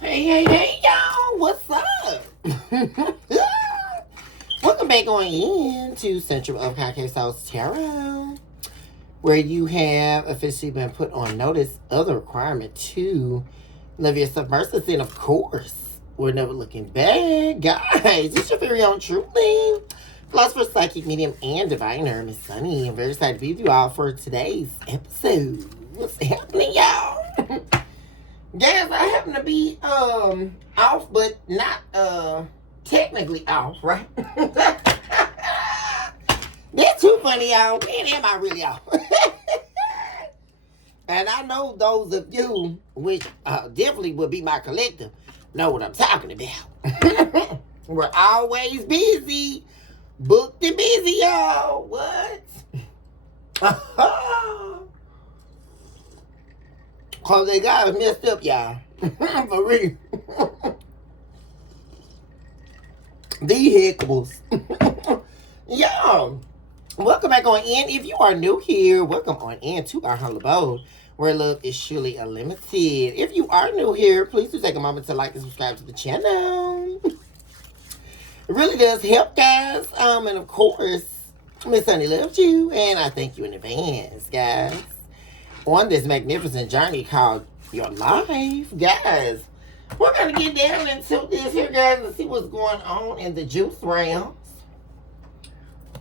Hey, y'all, what's up? Welcome back on in to Central of Podcast House Tarot, where you have officially been put on notice of the requirement to live your submersive, and of course, we're never looking back. Guys, it's your very own truly philosopher, psychic, medium, and diviner, Miss Sunny. I'm very excited to be with you all for today's episode. What's happening, y'all? Guys, I happen to be off, but not technically off, right? That's too funny, y'all. Man, am I really off? And I know those of you, which definitely would be my collective, know what I'm talking about. We're always busy, booked and busy, y'all. What? Cause they got us messed up, y'all. For real. Vehicles. Y'all, welcome back on in. If you are new here, welcome on in to our humble abode, where love is surely unlimited. If you are new here, please do take a moment to like and subscribe to the channel. It really does help, guys. And of course, Miss Sunny loves you, and I thank you in advance, guys, on this magnificent journey called your life. Guys, we're going to get down into this here, guys, and see what's going on in the juice rounds.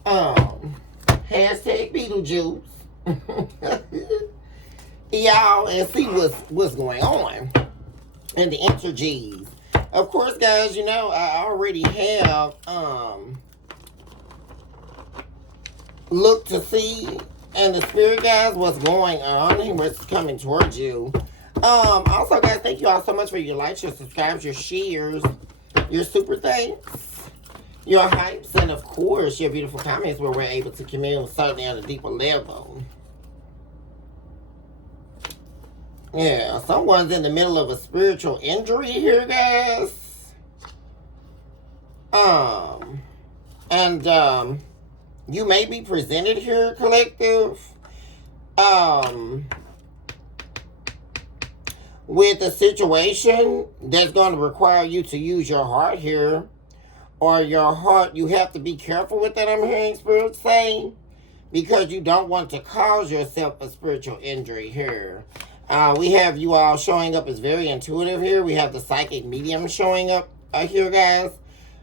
Hashtag Beetlejuice. Y'all, and see what's going on in the energies. Of course, guys, you know, I already have looked to see and the spirit, guys, what's going on and what's coming towards you. Also, guys, thank you all so much for your likes, your subscribes, your shares, your super thanks, your hypes, and of course, your beautiful comments where we're able to commune certainly on a deeper level. Yeah, someone's in the middle of a spiritual injury here, guys. You may be presented here, collective, with a situation that's going to require you to use your heart here, or your heart, you have to be careful with that, I'm hearing Spirit say, because you don't want to cause yourself a spiritual injury here. We have you all showing up as very intuitive here. We have the psychic medium showing up here, guys.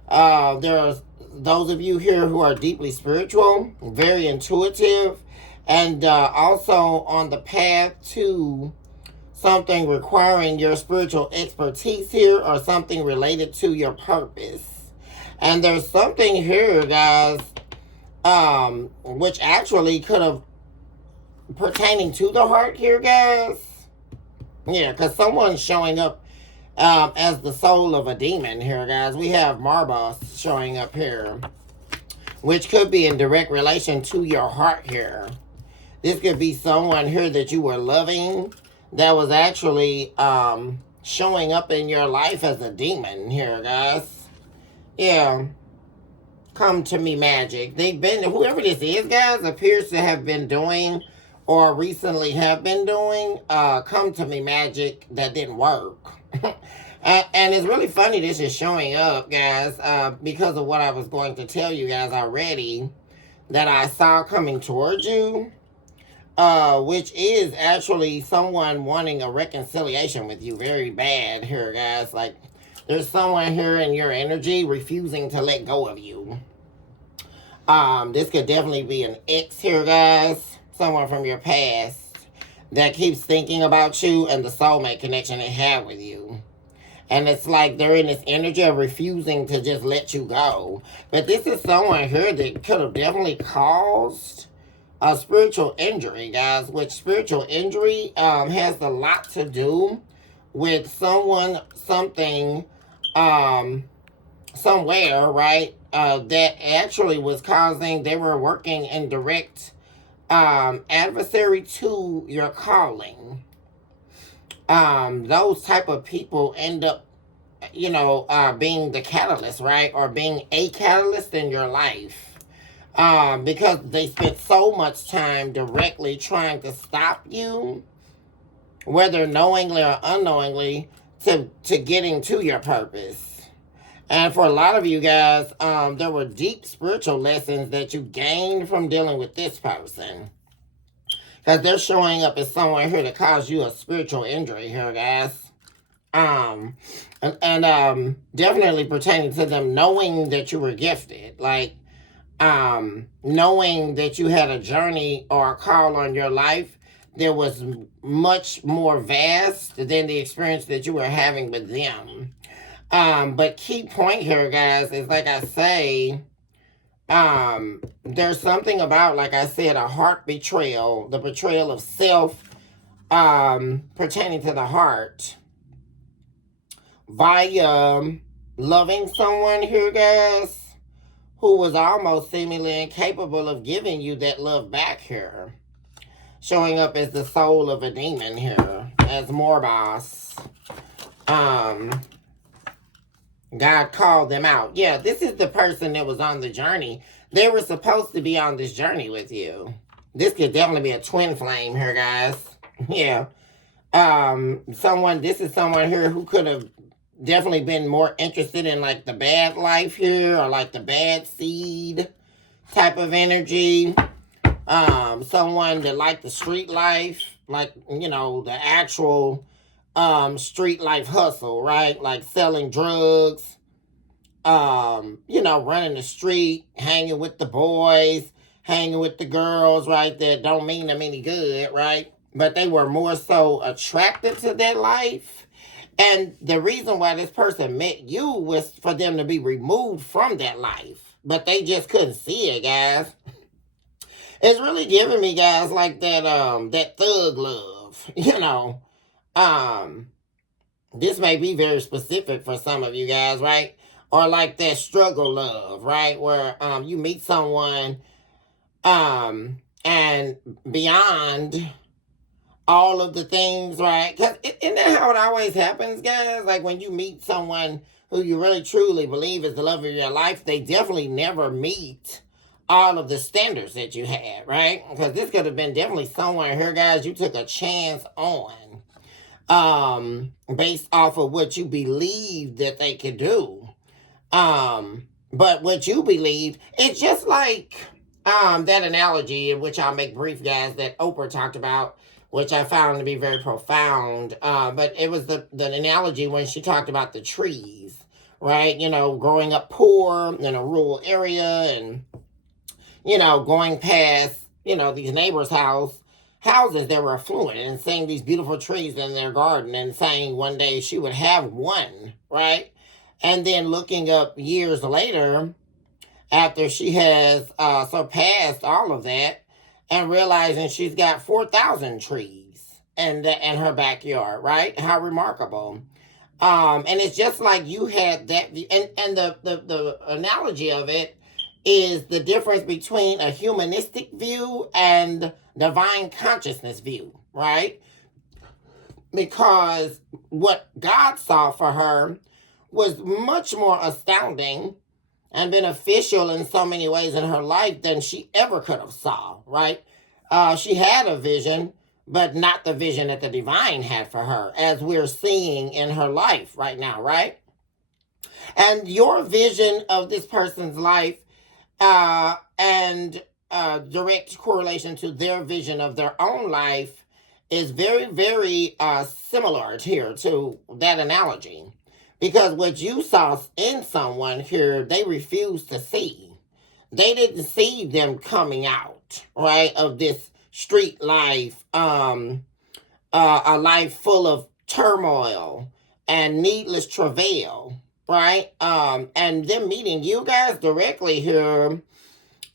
There are those of you here who are deeply spiritual, very intuitive, and also on the path to something requiring your spiritual expertise here, or something related to your purpose. And there's something here, guys, which actually could have pertaining to the heart here, guys. Yeah, because someone's showing up as the soul of a demon here, guys. We have Marbos showing up here, which could be in direct relation to your heart here. This could be someone here that you were loving that was actually showing up in your life as a demon here, guys. Yeah. Come to me magic. They've been, whoever this is, guys, appears to have been doing or recently have been doing come to me magic that didn't work. And it's really funny this is showing up, guys, because of what I was going to tell you guys already that I saw coming towards you, which is actually someone wanting a reconciliation with you very bad here, guys. Like, there's someone here in your energy refusing to let go of you. This could definitely be an ex here, guys. Someone from your past that keeps thinking about you and the soulmate connection they have with you. And it's like they're in this energy of refusing to just let you go. But this is someone here that could have definitely caused a spiritual injury, guys. Which spiritual injury has a lot to do with someone, something, somewhere, right? That actually was causing, they were working in direct adversary to your calling. Those type of people end up, you know, being the catalyst, right? Or being a catalyst in your life. Because they spent so much time directly trying to stop you, whether knowingly or unknowingly, to getting to your purpose. And for a lot of you guys, there were deep spiritual lessons that you gained from dealing with this person. Because they're showing up as someone here to cause you a spiritual injury here, guys. And definitely pertaining to them knowing that you were gifted. Like, knowing that you had a journey or a call on your life that was much more vast than the experience that you were having with them. But key point here, guys, is like I say, there's something about, like I said, a heart betrayal, the betrayal of self, pertaining to the heart via loving someone here, guys, who was almost seemingly incapable of giving you that love back here. Showing up as the soul of a demon here, as Morbas. God called them out. Yeah, this is the person that was on the journey. They were supposed to be on this journey with you. This could definitely be a twin flame here, guys. Yeah. This is someone here who could have definitely been more interested in like the bad life here, or like the bad seed type of energy. Someone that liked the street life, like, you know, the actual street life hustle, right? Like selling drugs, you know, running the street, hanging with the boys, hanging with the girls, right? That don't mean them any good, right? But they were more so attracted to that life. And the reason why this person met you was for them to be removed from that life. But they just couldn't see it, guys. It's really giving me, guys, like that thug love, you know. This may be very specific for some of you guys, right? Or like that struggle love, right? Where you meet someone and beyond all of the things, right? Because isn't that how it always happens, guys? Like when you meet someone who you really truly believe is the love of your life, they definitely never meet all of the standards that you had, right? Because this could have been definitely someone here, guys, you took a chance on, based off of what you believed that they could do. But what you believed, it's just like that analogy, in which I'll make brief, guys, that Oprah talked about, which I found to be very profound. But it was the analogy when she talked about the trees, right? You know, growing up poor in a rural area, and, you know, going past, you know, these neighbors' houses that were affluent, and seeing these beautiful trees in their garden, and saying one day she would have one, right? And then looking up years later, after she has surpassed all of that, and realizing she's got 4,000 trees in her backyard, right? How remarkable. And it's just like you had that, and the analogy of it is the difference between a humanistic view and divine consciousness view, right? Because what God saw for her was much more astounding and beneficial in so many ways in her life than she ever could have saw, right? She had a vision, but not the vision that the divine had for her, as we're seeing in her life right now, right? And your vision of this person's life, and direct correlation to their vision of their own life, is very, very similar here to that analogy. Because what you saw in someone here, they refused to see. They didn't see them coming out, right, of this street life, a life full of turmoil and needless travail, right? And them meeting you guys directly here,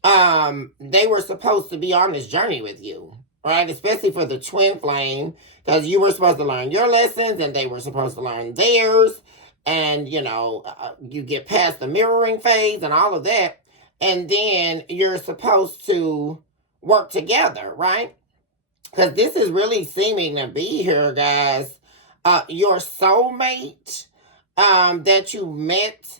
they were supposed to be on this journey with you, right? Especially for the twin flame, because you were supposed to learn your lessons and they were supposed to learn theirs. And, you know, you get past the mirroring phase and all of that. And then you're supposed to work together, right? Because this is really seeming to be here, guys, your soulmate that you met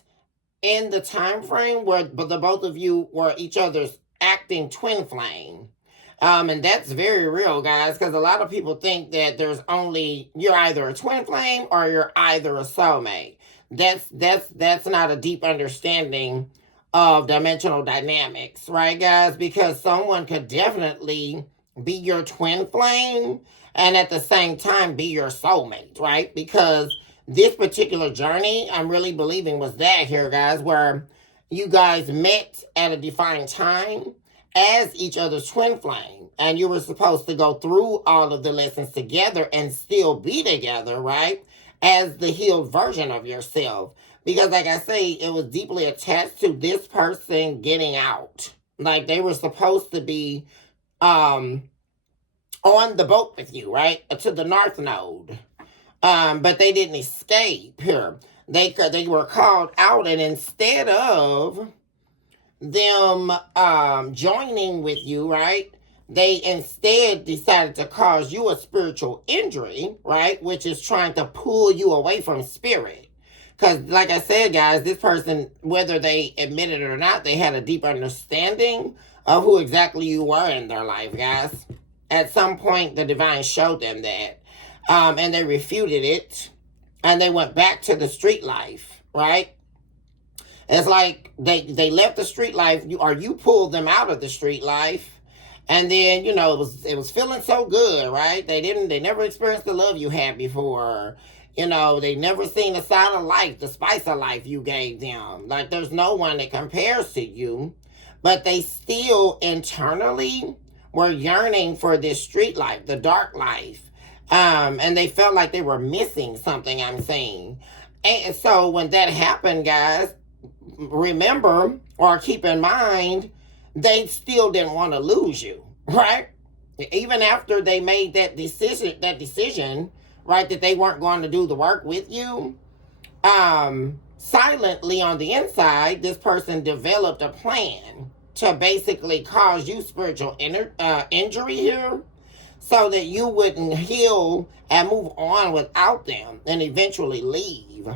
in the time frame where the both of you were each other's acting twin flame. And that's very real, guys, because a lot of people think that you're either a twin flame or you're either a soulmate. That's not a deep understanding of dimensional dynamics, right, guys? Because someone could definitely be your twin flame and at the same time be your soulmate, right? Because this particular journey, I'm really believing was that here, guys, where you guys met at a defined time as each other's twin flame, and you were supposed to go through all of the lessons together and still be together, right? As the healed version of yourself. Because, like I say, it was deeply attached to this person getting out. Like they were supposed to be on the boat with you, right? To the North Node. But they didn't escape here. They were called out, and instead of them joining with you, right? They instead decided to cause you a spiritual injury, right? Which is trying to pull you away from spirit. Because, like I said, guys, this person, whether they admitted it or not, they had a deep understanding of who exactly you were in their life, guys. At some point, the divine showed them that. And they refuted it. And they went back to the street life, right? It's like they left the street life, you pulled them out of the street life. And then, it was feeling so good, right? They never experienced the love you had before. They never seen the side of life, the spice of life you gave them. Like there's no one that compares to you. But they still internally were yearning for this street life, the dark life. And they felt like they were missing something, I'm saying. And so when that happened, guys, remember or keep in mind, they still didn't want to lose you, right? Even after they made that decision, right, that they weren't going to do the work with you, silently on the inside, this person developed a plan to basically cause you spiritual injury here so that you wouldn't heal and move on without them and eventually leave,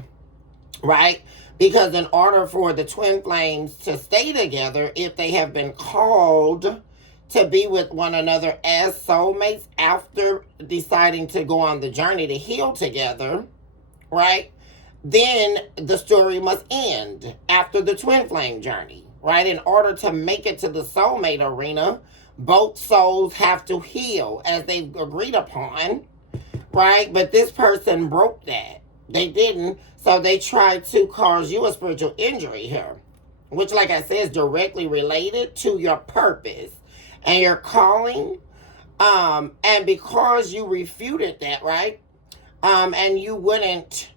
right? Because in order for the twin flames to stay together, if they have been called to be with one another as soulmates after deciding to go on the journey to heal together, right? Then the story must end after the twin flame journey, right? In order to make it to the soulmate arena, both souls have to heal as they've agreed upon, right? But this person broke that. They didn't. So they tried to cause you a spiritual injury here, which, like I said, is directly related to your purpose and your calling. And because you refuted that, right? And you wouldn't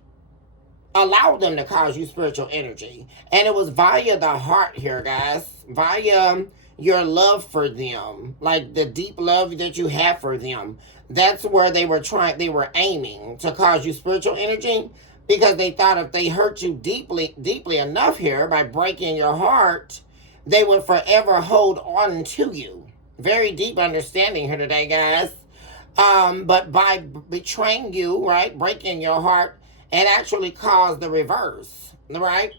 allow them to cause you spiritual energy. And it was via the heart here, guys. Via your love for them. Like the deep love that you have for them. That's where they were aiming to cause you spiritual energy. Because they thought if they hurt you deeply enough here by breaking your heart, they would forever hold on to you. Very deep understanding here today, guys. But by betraying you, right, breaking your heart, it actually caused the reverse, right?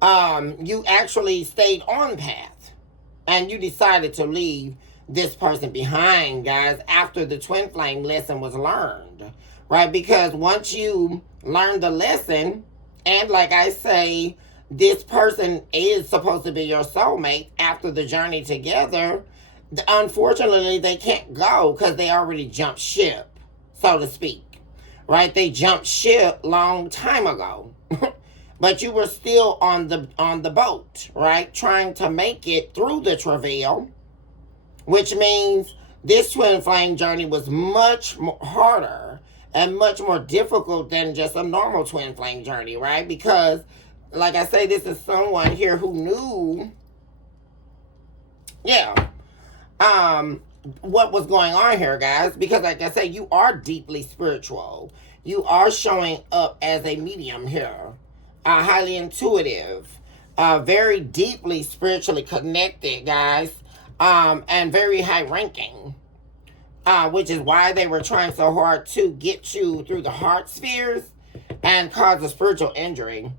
You actually stayed on path, and you decided to leave this person behind, guys, after the twin flame lesson was learned, right? Because once you learn the lesson, and like I say, this person is supposed to be your soulmate after the journey together, unfortunately they can't go because they already jumped ship, so to speak, right? They jumped ship long time ago. But you were still on the boat, right, trying to make it through the travail, which means this twin flame journey was much harder and much more difficult than just a normal twin flame journey, right? Because, like I say, this is someone here who knew, what was going on here, guys. Because, like I say, you are deeply spiritual. You are showing up as a medium here, highly intuitive, very deeply spiritually connected, guys, and very high ranking. Which is why they were trying so hard to get you through the heart spheres and cause a spiritual injury.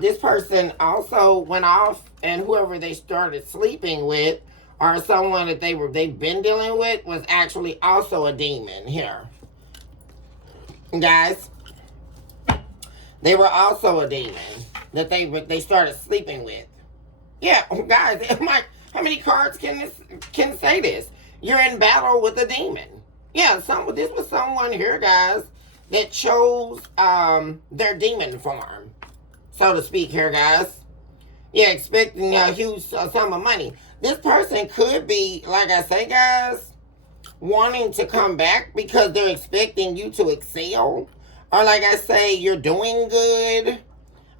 This person also went off, and whoever they started sleeping with or someone that they've been dealing with was actually also a demon here. Guys, they were also a demon that they started sleeping with. Yeah, guys, how many cards can say this? You're in battle with a demon. Yeah, this was someone here, guys, that chose their demon form, so to speak here, guys. Yeah, expecting a huge sum of money. This person could be, like I say, guys, wanting to come back because they're expecting you to excel. Or like I say, you're doing good.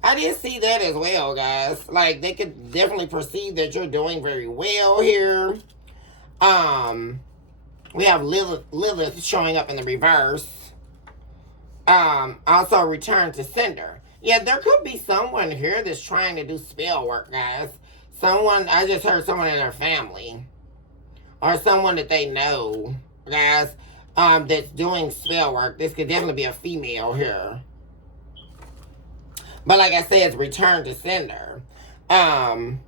I did see that as well, guys. Like, they could definitely perceive that you're doing very well here. We have Lilith showing up in the reverse. Also return to sender. Yeah, there could be someone here that's trying to do spell work, guys. I just heard someone in their family. Or someone that they know, guys, that's doing spell work. This could definitely be a female here. But like I said, it's return to sender. And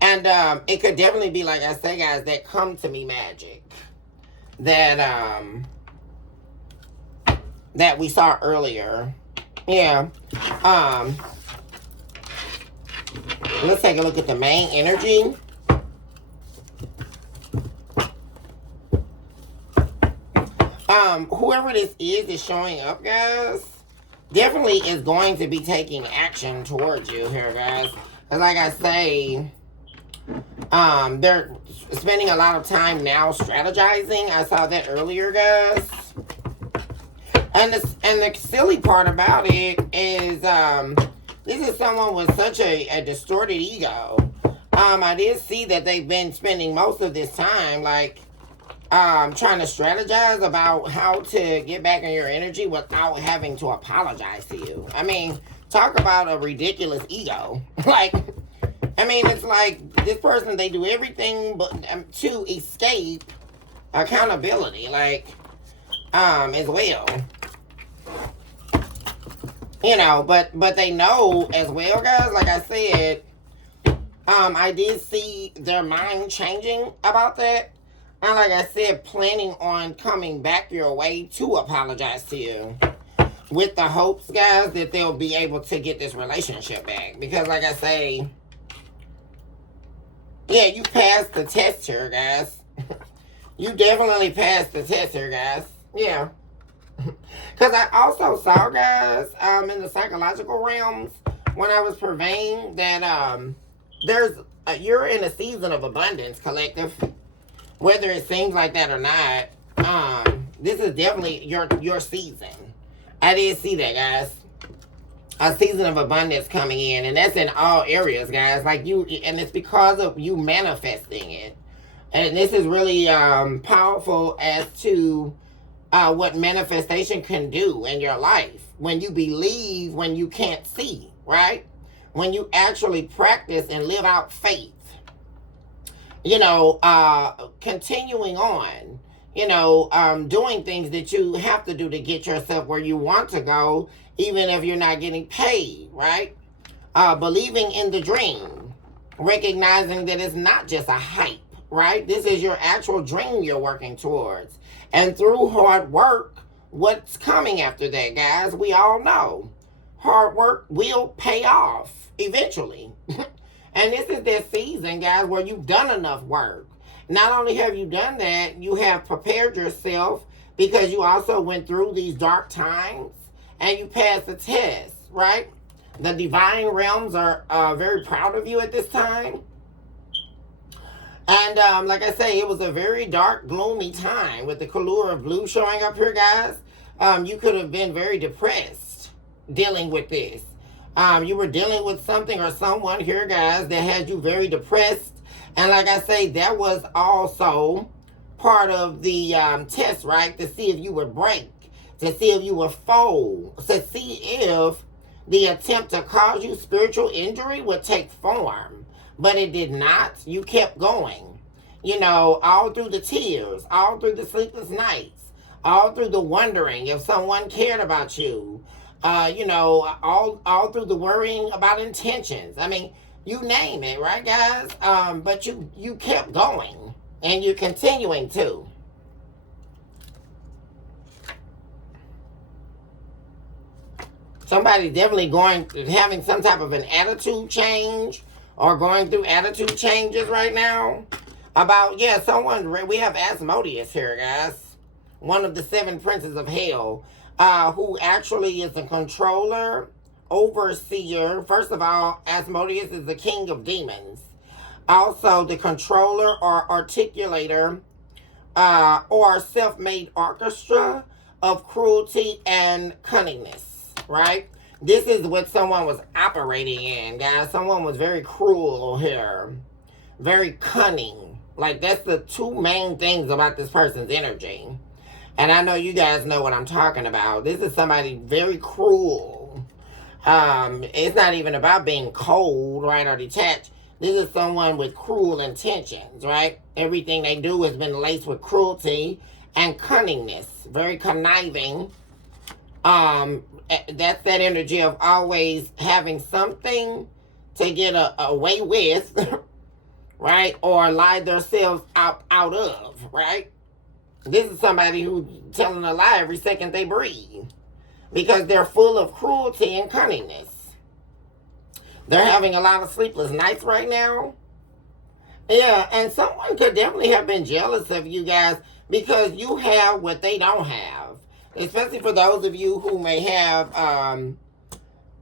it could definitely be, like I say, guys, that come to me magic. That we saw earlier. Yeah. Let's take a look at the main energy. Whoever this is showing up, guys, definitely is going to be taking action towards you here, guys. Because like I say, they're spending a lot of time now strategizing. I saw that earlier, guys. And the silly part about it is, this is someone with such a distorted ego. I did see that they've been spending most of this time, like, trying to strategize about how to get back in your energy without having to apologize to you. I mean, talk about a ridiculous ego. Like, I mean, it's like this person, they do everything but to escape accountability, like, as well. You know, but they know as well, guys, like I said, I did see their mind changing about that. And like I said, planning on coming back your way to apologize to you. With the hopes, guys, that they'll be able to get this relationship back. Because like I say, yeah, you passed the test here, guys. You definitely passed the test here, guys. Yeah. Because I also saw, guys, in the psychological realms, when I was purveying, that you're in a season of abundance, collective. Whether it seems like that or not, this is definitely your season. I did see that, guys. A season of abundance coming in, and that's in all areas, guys. Like and it's because of you manifesting it. And this is really powerful as to what manifestation can do in your life. When you believe when you can't see, right? When you actually practice and live out faith. You know, continuing on, you know, doing things that you have to do to get yourself where you want to go, even if you're not getting paid, right? Believing in the dream, recognizing that it's not just a hype, right? This is your actual dream you're working towards. And through hard work, what's coming after that, guys? We all know. Hard work will pay off eventually. And this is that season, guys, where you've done enough work. Not only have you done that, you have prepared yourself because you also went through these dark times and you passed the test, right? The divine realms are very proud of you at this time. And like I say, it was a very dark, gloomy time with the color of blue showing up here, guys. You could have been very depressed dealing with this. You were dealing with something or someone here, guys, that had you very depressed. And like I say, that was also part of the test, right? To see if you would break, to see if you would fold, to see if the attempt to cause you spiritual injury would take form. But it did not. You kept going. You know, all through the tears, all through the sleepless nights, all through the wondering if someone cared about you. You know, all through the worrying about intentions. I mean, You name it, right, guys? But you kept going, and you're continuing to. Somebody definitely having some type of an attitude change or going through attitude changes right now. About, yeah, we have Asmodeus here, guys. One of the 7 princes of hell, who actually is a controller, overseer. First of all, Asmodeus is the king of demons. Also, the controller or articulator, or self-made orchestra of cruelty and cunningness, right? This is what someone was operating in, guys. Someone was very cruel here, very cunning. Like, that's the 2 main things about this person's energy. And I know you guys know what I'm talking about. This is somebody very cruel. It's not even about being cold, right, or detached. This is someone with cruel intentions, right? Everything they do has been laced with cruelty and cunningness. Very conniving. That's that energy of always having something to get away with, right? Or lie themselves out of, right? This is somebody who's telling a lie every second they breathe. Because they're full of cruelty and cunningness. They're having a lot of sleepless nights right now. Yeah, and someone could definitely have been jealous of you guys because you have what they don't have. Especially for those of you who may have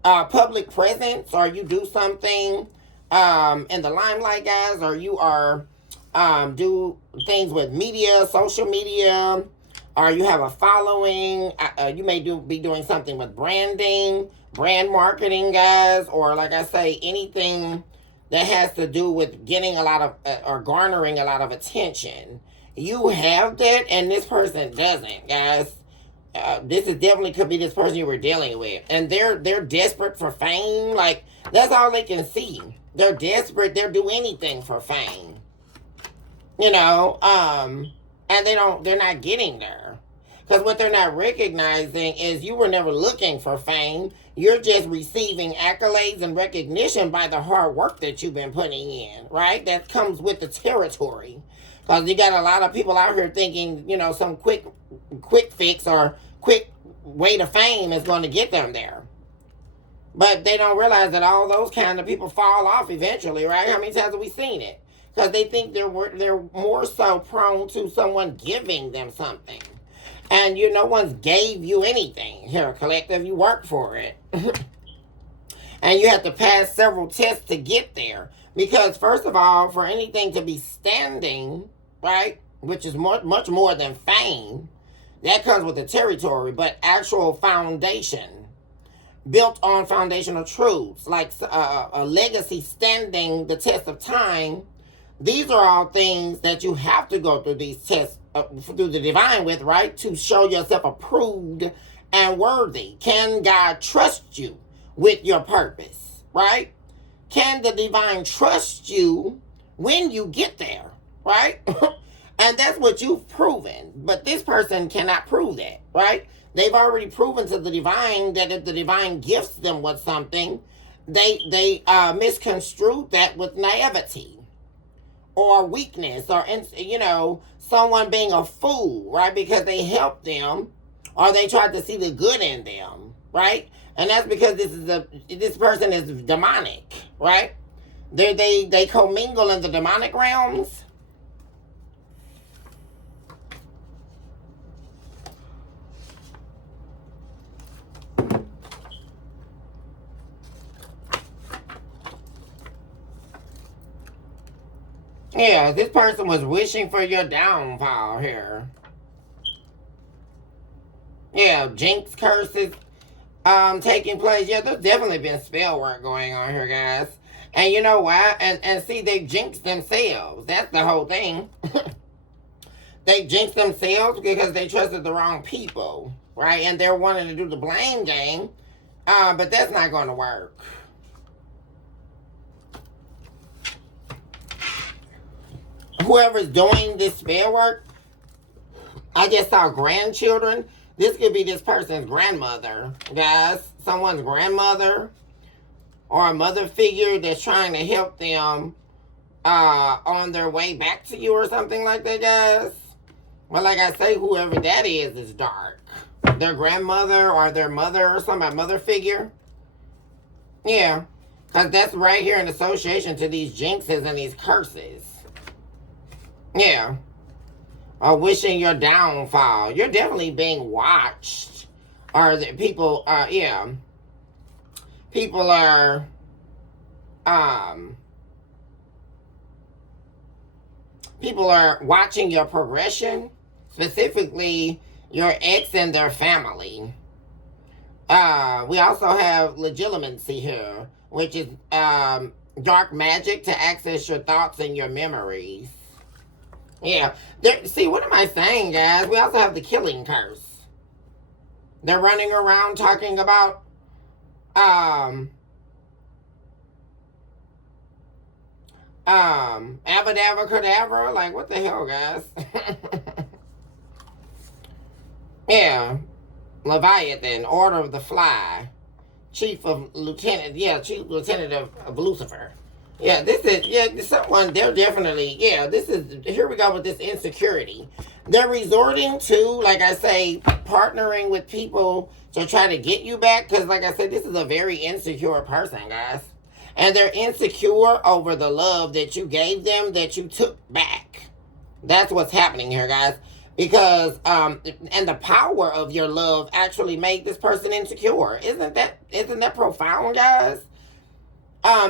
public presence, or you do something in the limelight, guys, or you are do things with media, social media, or you have a following. You may be doing something with branding, brand marketing, guys, or like I say, anything that has to do with getting a lot of or garnering a lot of attention. You have that, and this person doesn't, guys. This is definitely could be this person you were dealing with, and they're desperate for fame. Like, that's all they can see. They're desperate. They'll do anything for fame. You know, and they're not getting there. Because what they're not recognizing is you were never looking for fame. You're just receiving accolades and recognition by the hard work that you've been putting in, right? That comes with the territory. Because you got a lot of people out here thinking, you know, some quick fix or quick way to fame is going to get them there. But they don't realize that all those kind of people fall off eventually, right? How many times have we seen it? Because they think they're more so prone to someone giving them something. And no one's gave you anything. Here, collective, you work for it. And you have to pass several tests to get there. Because first of all, for anything to be standing, right, which is much more than fame, that comes with the territory, but actual foundation, built on foundational truths, like a legacy standing the test of time. These are all things that you have to go through these tests, through the divine with, right? To show yourself approved and worthy. Can God trust you with your purpose, right? Can the divine trust you when you get there, right? And that's what you've proven. But this person cannot prove that, right? They've already proven to the divine that if the divine gifts them with something, they misconstrue that with naivety or weakness, or someone being a fool, right? Because they helped them, or they tried to see the good in them, right? And that's because this person is demonic, right? They commingle in the demonic realms. Yeah, this person was wishing for your downfall here. Yeah, jinx curses taking place. Yeah, there's definitely been spell work going on here, guys. And you know why? And see, they jinxed themselves. That's the whole thing. They jinxed themselves because they trusted the wrong people, right? And they're wanting to do the blame game. But that's not going to work. Whoever's doing this spell work, I just saw grandchildren. This could be this person's grandmother, guys. Someone's grandmother. or a mother figure that's trying to help them on their way back to you or something like that, guys. Well, like I say, whoever that is dark. Their grandmother or their mother or something, mother figure. Yeah, because that's right here in association to these jinxes and these curses. Yeah. Or wishing your downfall. You're definitely being watched. Or the people, yeah. People are, people are watching your progression. Specifically, your ex and their family. We also have legitimacy here, which is dark magic to access your thoughts and your memories. Yeah. See, what am I saying, guys? We also have the killing curse. They're running around talking about Abadabra Cadabra. Like, what the hell, guys? Yeah. Leviathan, Order of the Fly, Chief Lieutenant of Lucifer. Yeah, this is, someone, they're definitely, this is, here we go with this insecurity. They're resorting to, like I say, partnering with people to try to get you back, because like I said, this is a very insecure person, guys. And they're insecure over the love that you gave them, that you took back. That's what's happening here, guys. Because, and the power of your love actually made this person insecure. Isn't that profound, guys?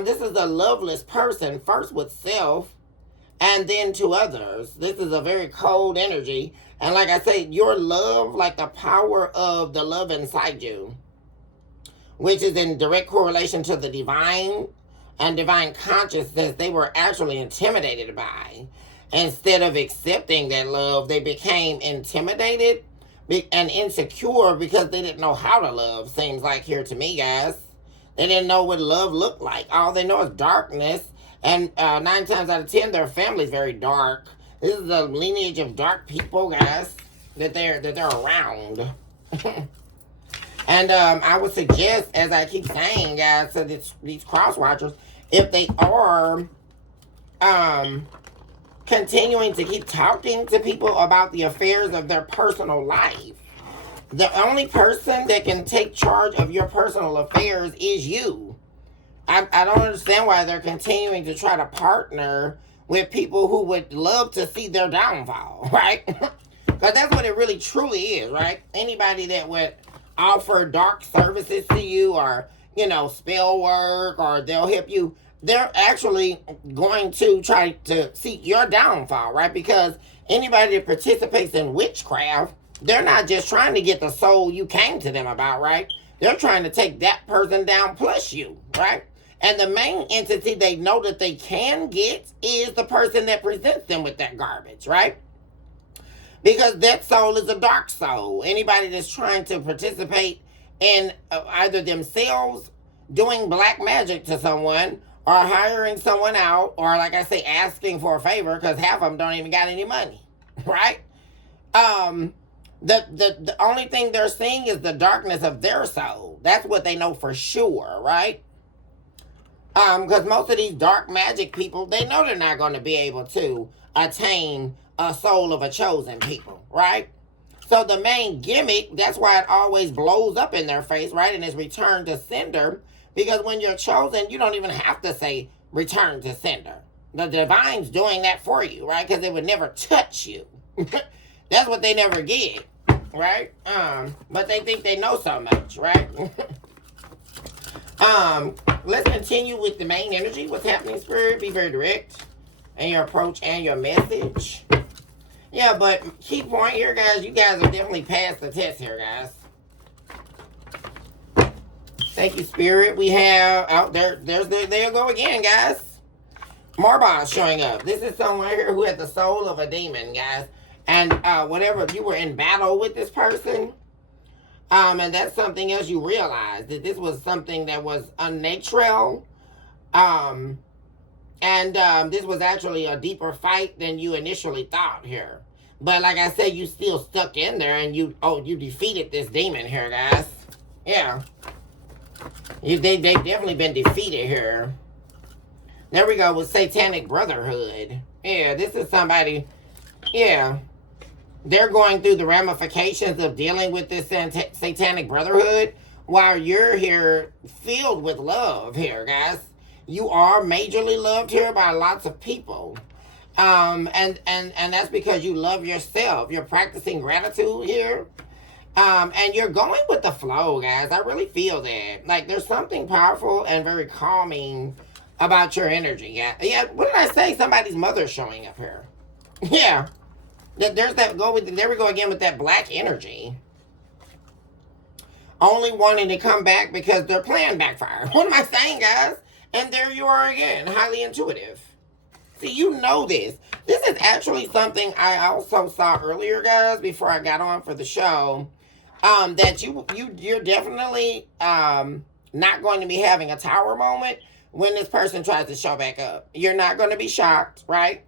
This is a loveless person, first with self, and then to others. This is a very cold energy. And like I say, your love, like the power of the love inside you, which is in direct correlation to the divine and divine consciousness, they were actually intimidated by. Instead of accepting that love, they became intimidated and insecure because they didn't know how to love, seems like here to me, guys. They didn't know what love looked like. All they know is darkness. And 9 times out of 10, their family's very dark. This is a lineage of dark people, guys, that they're around. And I would suggest, as I keep saying, guys, to these cross watchers, if they are continuing to keep talking to people about the affairs of their personal life, the only person that can take charge of your personal affairs is you. I don't understand why they're continuing to try to partner with people who would love to see their downfall, right? Because that's what it really truly is, right? Anybody that would offer dark services to you, or, spell work, or they'll help you, they're actually going to try to seek your downfall, right? Because anybody that participates in witchcraft, they're not just trying to get the soul you came to them about, right? They're trying to take that person down plus you, right? And the main entity they know that they can get is the person that presents them with that garbage, right? Because that soul is a dark soul. Anybody that's trying to participate in either themselves doing black magic to someone, or hiring someone out, or like I say, asking for a favor, because half of them don't even got any money, right? The only thing they're seeing is the darkness of their soul. That's what they know for sure, right? Because most of these dark magic people, they know they're not going to be able to attain a soul of a chosen people, right? So the main gimmick, that's why it always blows up in their face, right? And is return to sender. Because when you're chosen, you don't even have to say return to sender. The divine's doing that for you, right? Because they would never touch you. That's what they never get, right? But they think they know so much, right? Let's continue with the main energy. What's happening, Spirit? Be very direct in your approach and your message. Yeah, but key point here, guys, you guys are definitely past the test here, guys. Thank you, Spirit. We have, there you go again, guys. Marbas showing up. This is someone here who had the soul of a demon, guys. And whatever, you were in battle with this person, and that's something else you realize, that this was something that was unnatural, and this was actually a deeper fight than you initially thought here. But like I said, you still stuck in there, and you defeated this demon here, guys. Yeah. They've definitely been defeated here. There we go with Satanic Brotherhood. Yeah, this is somebody, yeah. They're going through the ramifications of dealing with this Satanic Brotherhood while you're here filled with love here, guys. You are majorly loved here by lots of people. And that's because you love yourself. You're practicing gratitude here. And you're going with the flow, guys. I really feel that. Like, there's something powerful and very calming about your energy. Yeah, what did I say? Somebody's mother's showing up here. Yeah. There's that there we go again with that black energy. Only wanting to come back because their plan backfired. What am I saying, guys? And there you are again, highly intuitive. See, you know this. This is actually something I also saw earlier, guys, before I got on for the show. That you're definitely not going to be having a tower moment when this person tries to show back up. You're not going to be shocked, right?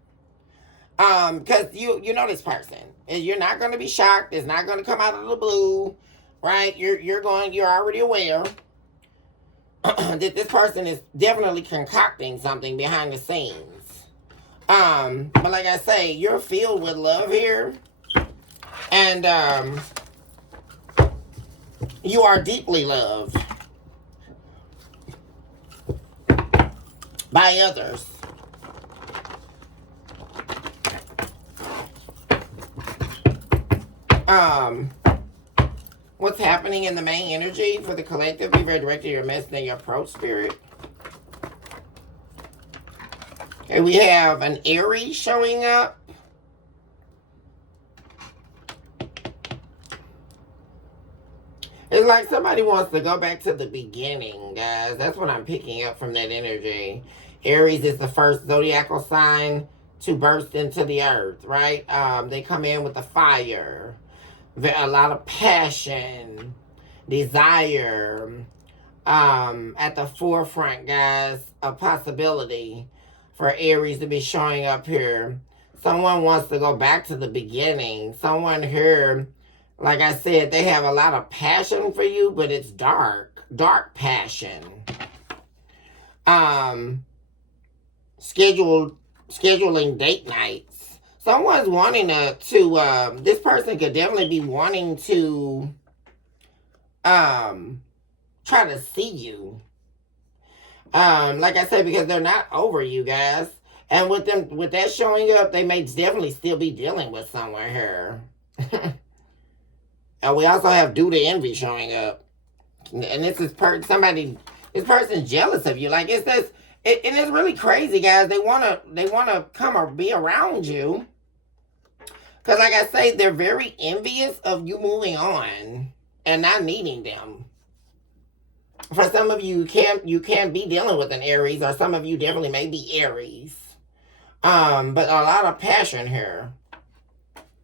Because you know this person. You're not going to be shocked. It's not going to come out of the blue, right? You're already aware that this person is definitely concocting something behind the scenes. But like I say, you're filled with love here. And you are deeply loved by others. What's happening in the main energy for the collective? Be very directed to your message and your approach, spirit. Okay, we have an Aries showing up. It's like somebody wants to go back to the beginning, guys. That's what I'm picking up from that energy. Aries is the first zodiacal sign to burst into the earth, right? They come in with the fire. A lot of passion, desire, at the forefront, guys, of possibility for Aries to be showing up here. Someone wants to go back to the beginning. Someone here, like I said, they have a lot of passion for you, but it's dark passion. Scheduling date nights. Someone's wanting to this person could definitely be wanting to try to see you. Like I said, because they're not over you, guys. And with that showing up, they may definitely still be dealing with someone here. And we also have due to envy showing up. And this is this person's jealous of you. Like it's this, and it's really crazy, guys. They wanna come or be around you. Because like I say, they're very envious of you moving on and not needing them. For some of you, you can be dealing with an Aries, or some of you definitely may be Aries. But a lot of passion here.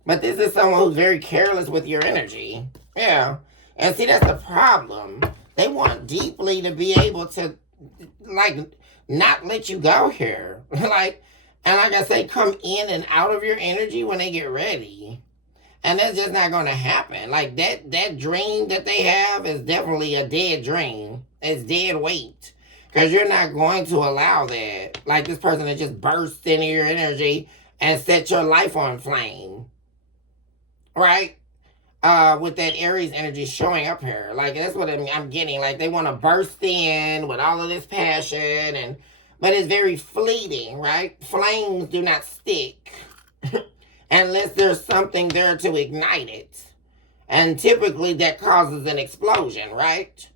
But this is someone who's very careless with your energy. Yeah. And see, that's the problem. They want deeply to be able to, like, not let you go here. And like I say, come in and out of your energy when they get ready. And that's just not going to happen. Like, that dream that they have is definitely a dead dream. It's dead weight. Because you're not going to allow that. Like, this person that just burst into your energy and set your life on flame. Right? With that Aries energy showing up here. Like, that's what I'm getting. Like, they want to burst in with all of this passion but it's very fleeting, right? Flames do not stick unless there's something there to ignite it. And typically that causes an explosion, right?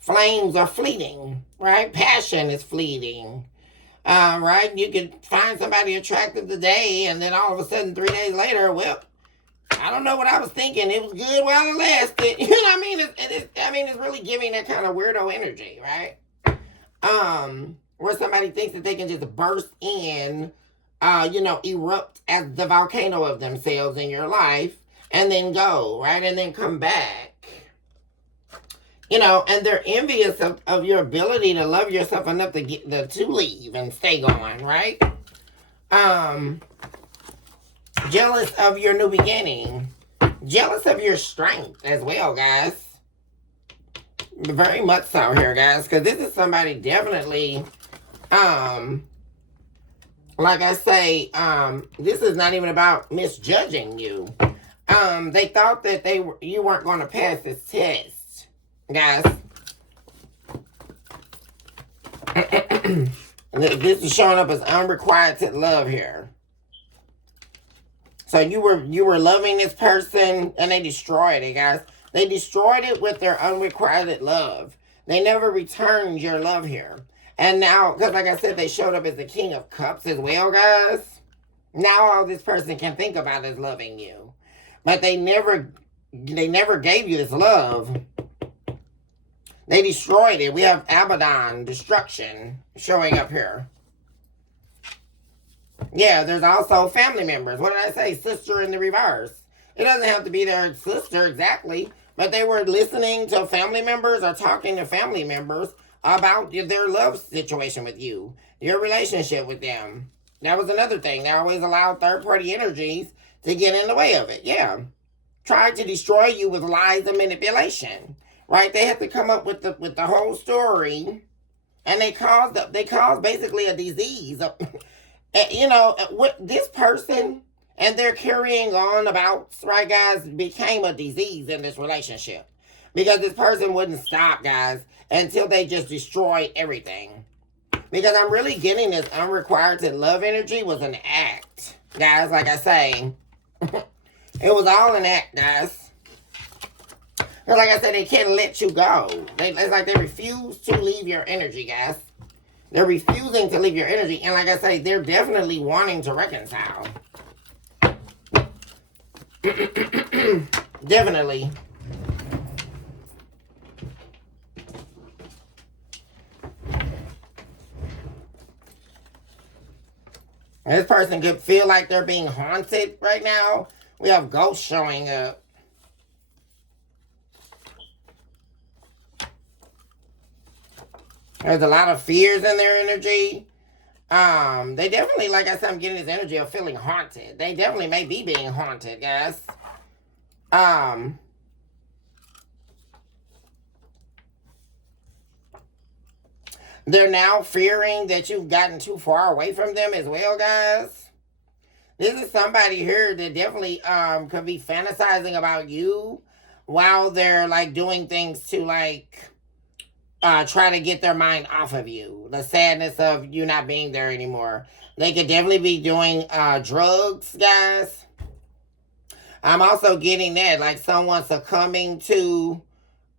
Flames are fleeting, right? Passion is fleeting, right? You could find somebody attractive today and then all of a sudden 3 days later, well, I don't know what I was thinking. It was good while it lasted. You know what I mean? It's really giving that kind of weirdo energy, right? Where somebody thinks that they can just burst in, erupt as the volcano of themselves in your life and then go, right? And then come back. And they're envious of your ability to love yourself enough to leave and stay going, right? Jealous of your new beginning. Jealous of your strength as well, guys. Very much so here, guys, because this is somebody definitely, like I say, this is not even about misjudging you. They thought that you weren't going to pass this test, guys. This is showing up as unrequited love here. So you were loving this person and they destroyed it, guys. They destroyed it with their unrequited love. They never returned your love here. And now, because like I said, they showed up as the King of Cups as well, guys. Now all this person can think about is loving you. But they never gave you this love. They destroyed it. We have Abaddon, destruction, showing up here. Yeah, there's also family members. What did I say? Sister in the reverse. It doesn't have to be their sister exactly, but they were listening to family members or talking to family members about their love situation with you, your relationship with them. That was another thing. They always allowed third-party energies to get in the way of it. Yeah. Tried to destroy you with lies and manipulation. Right? They had to come up with the whole story, and they caused basically a disease. You know, what this person and they're carrying on about, right, guys, became a disease in this relationship. Because this person wouldn't stop, guys, until they just destroyed everything. Because I'm really getting this unrequited love energy was an act. Guys, like I say, it was all an act, guys. Because like I said, they can't let you go. It's like they refuse to leave your energy, guys. They're refusing to leave your energy. And like I say, they're definitely wanting to reconcile. Definitely. And this person could feel like they're being haunted right now. We have ghosts showing up. There's a lot of fears in their energy. They definitely, like I said, I'm getting this energy of feeling haunted. They definitely may be being haunted, guys. They're now fearing that you've gotten too far away from them as well, guys. This is somebody here that definitely could be fantasizing about you while they're like doing things to like try to get their mind off of you. The sadness of you not being there anymore. They could definitely be doing drugs, guys. I'm also getting that, like someone succumbing to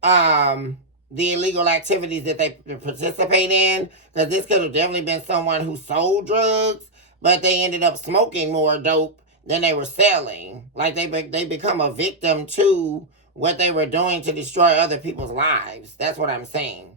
the illegal activities that they participate in. Because this could have definitely been someone who sold drugs, but they ended up smoking more dope than they were selling. Like they become a victim to what they were doing to destroy other people's lives. That's what I'm saying.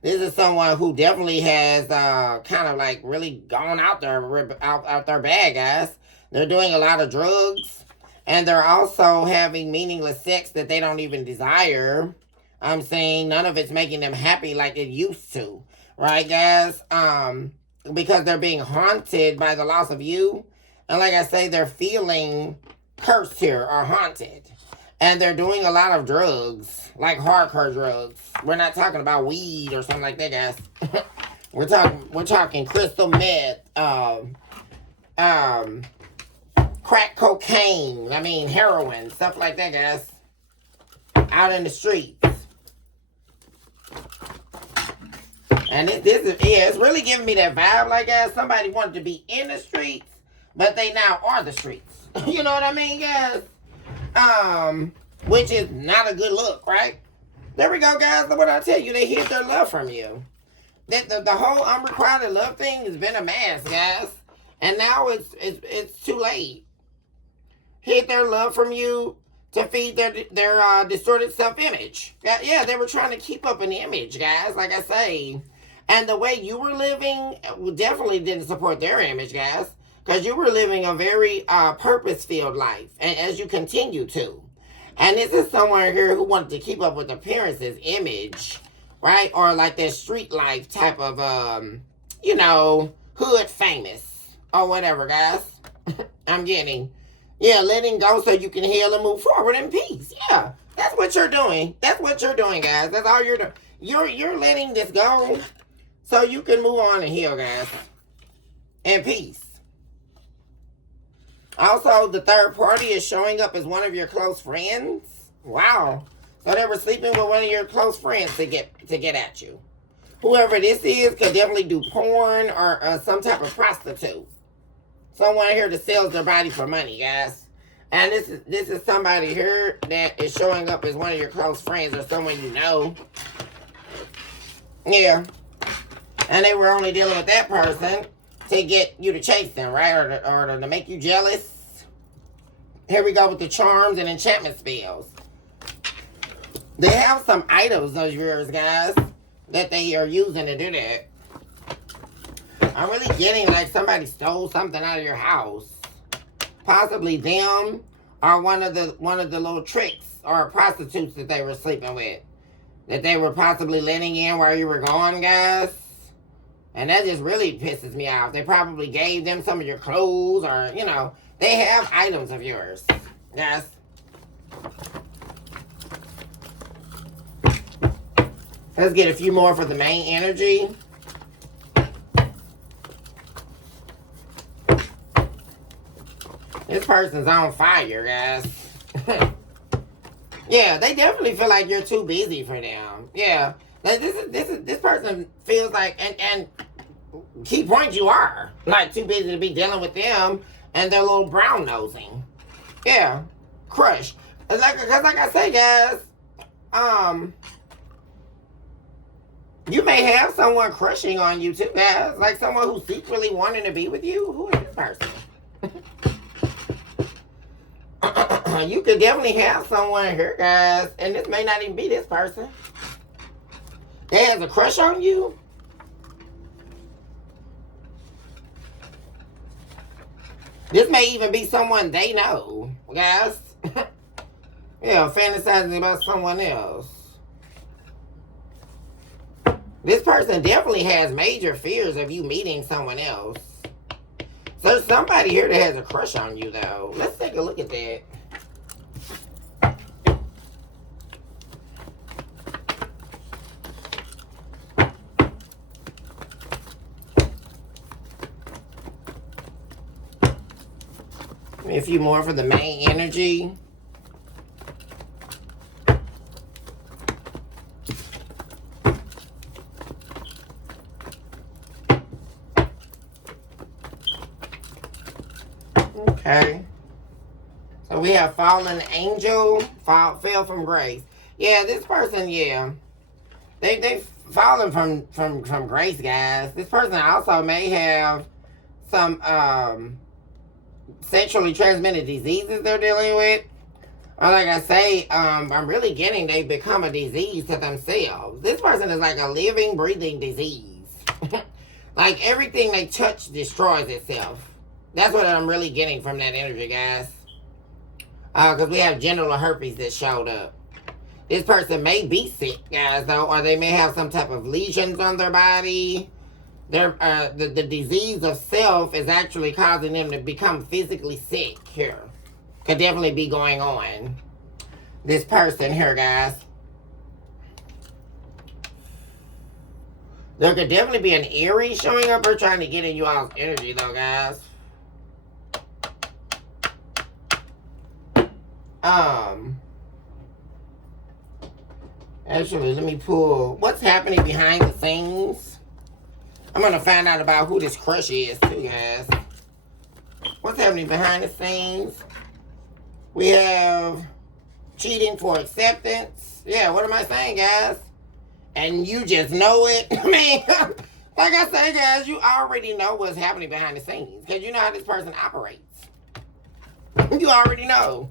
This is someone who definitely has kind of like really gone out there out their bag, guys. They're doing a lot of drugs, and they're also having meaningless sex that they don't even desire. I'm saying none of it's making them happy like it used to, right, guys? Because they're being haunted by the loss of you, and like I say, they're feeling cursed here or haunted. And they're doing a lot of drugs, like hardcore drugs. We're not talking about weed or something like that, guys. we're talking crystal meth, crack cocaine, heroin, stuff like that, guys. Out in the streets. And it's really giving me that vibe, like, guys, somebody wanted to be in the streets, but they now are the streets. You know what I mean, guys? Which is not a good look, right? There we go, guys. What I tell you, they hid their love from you. The whole unrequited love thing has been a mess, guys. And now it's too late. Hid their love from you to feed their distorted self-image. Yeah, they were trying to keep up an image, guys, like I say. And the way you were living definitely didn't support their image, guys. Because you were living a very purpose-filled life, and as you continue to. And this is someone here who wanted to keep up with appearances, image, right? Or like that street life type of, hood famous or whatever, guys. I'm getting. Yeah, letting go so you can heal and move forward in peace. Yeah, That's what you're doing. That's what you're doing, guys. That's all you're doing. You're letting this go so you can move on and heal, guys. In peace. Also, the third party is showing up as one of your close friends. Wow. So they were sleeping with one of your close friends to get at you. Whoever this is could definitely do porn or some type of prostitute. Someone here that sells their body for money, guys. And this is somebody here that is showing up as one of your close friends or someone you know. Yeah. And they were only dealing with that person to get you to chase them, right? Or to make you jealous. Here we go with the charms and enchantment spells. They have some items of yours, guys, that they are using to do that. I'm really getting like somebody stole something out of your house. Possibly them or one of the little tricks or prostitutes that they were sleeping with. That they were possibly letting in while you were gone, guys. And that just really pisses me off. They probably gave them some of your clothes or, you know, they have items of yours. Yes. Let's get a few more for the main energy. This person's on fire, guys. Yeah, they definitely feel like you're too busy for them. Yeah. This person feels like, and key point, you are like too busy to be dealing with them and their little brown nosing. Yeah, crush. Cause like I say, guys, you may have someone crushing on you too, guys. Like someone who's secretly wanting to be with you. Who is this person? You could definitely have someone here, guys, and this may not even be this person. That has a crush on you. This may even be someone they know, guys. Yeah, fantasizing about someone else. This person definitely has major fears of you meeting someone else. So there's somebody here that has a crush on you, though. Let's take a look at that. A few more for the main energy. Okay. So we have fallen angel, fell from grace. Yeah, this person, yeah. They've fallen from grace, guys. This person also may have some sexually transmitted diseases they're dealing with. Or like I say, I'm really getting they become a disease to themselves. This person is like a living, breathing disease. Like everything they touch destroys itself. That's what I'm really getting from that energy, guys. Because we have genital herpes that showed up. This person may be sick, guys, though, or they may have some type of lesions on their body. The disease of self is actually causing them to become physically sick here. Could definitely be going on. This person here, guys. There could definitely be an Aries showing up or trying to get in you all's energy, though, guys. Actually, let me pull what's happening behind the scenes. I'm gonna find out about who this crush is too, guys. What's happening behind the scenes? We have cheating for acceptance. Yeah, what am I saying, guys? And you just know it. Man, like I say, guys, you already know what's happening behind the scenes because you know how this person operates. You already know.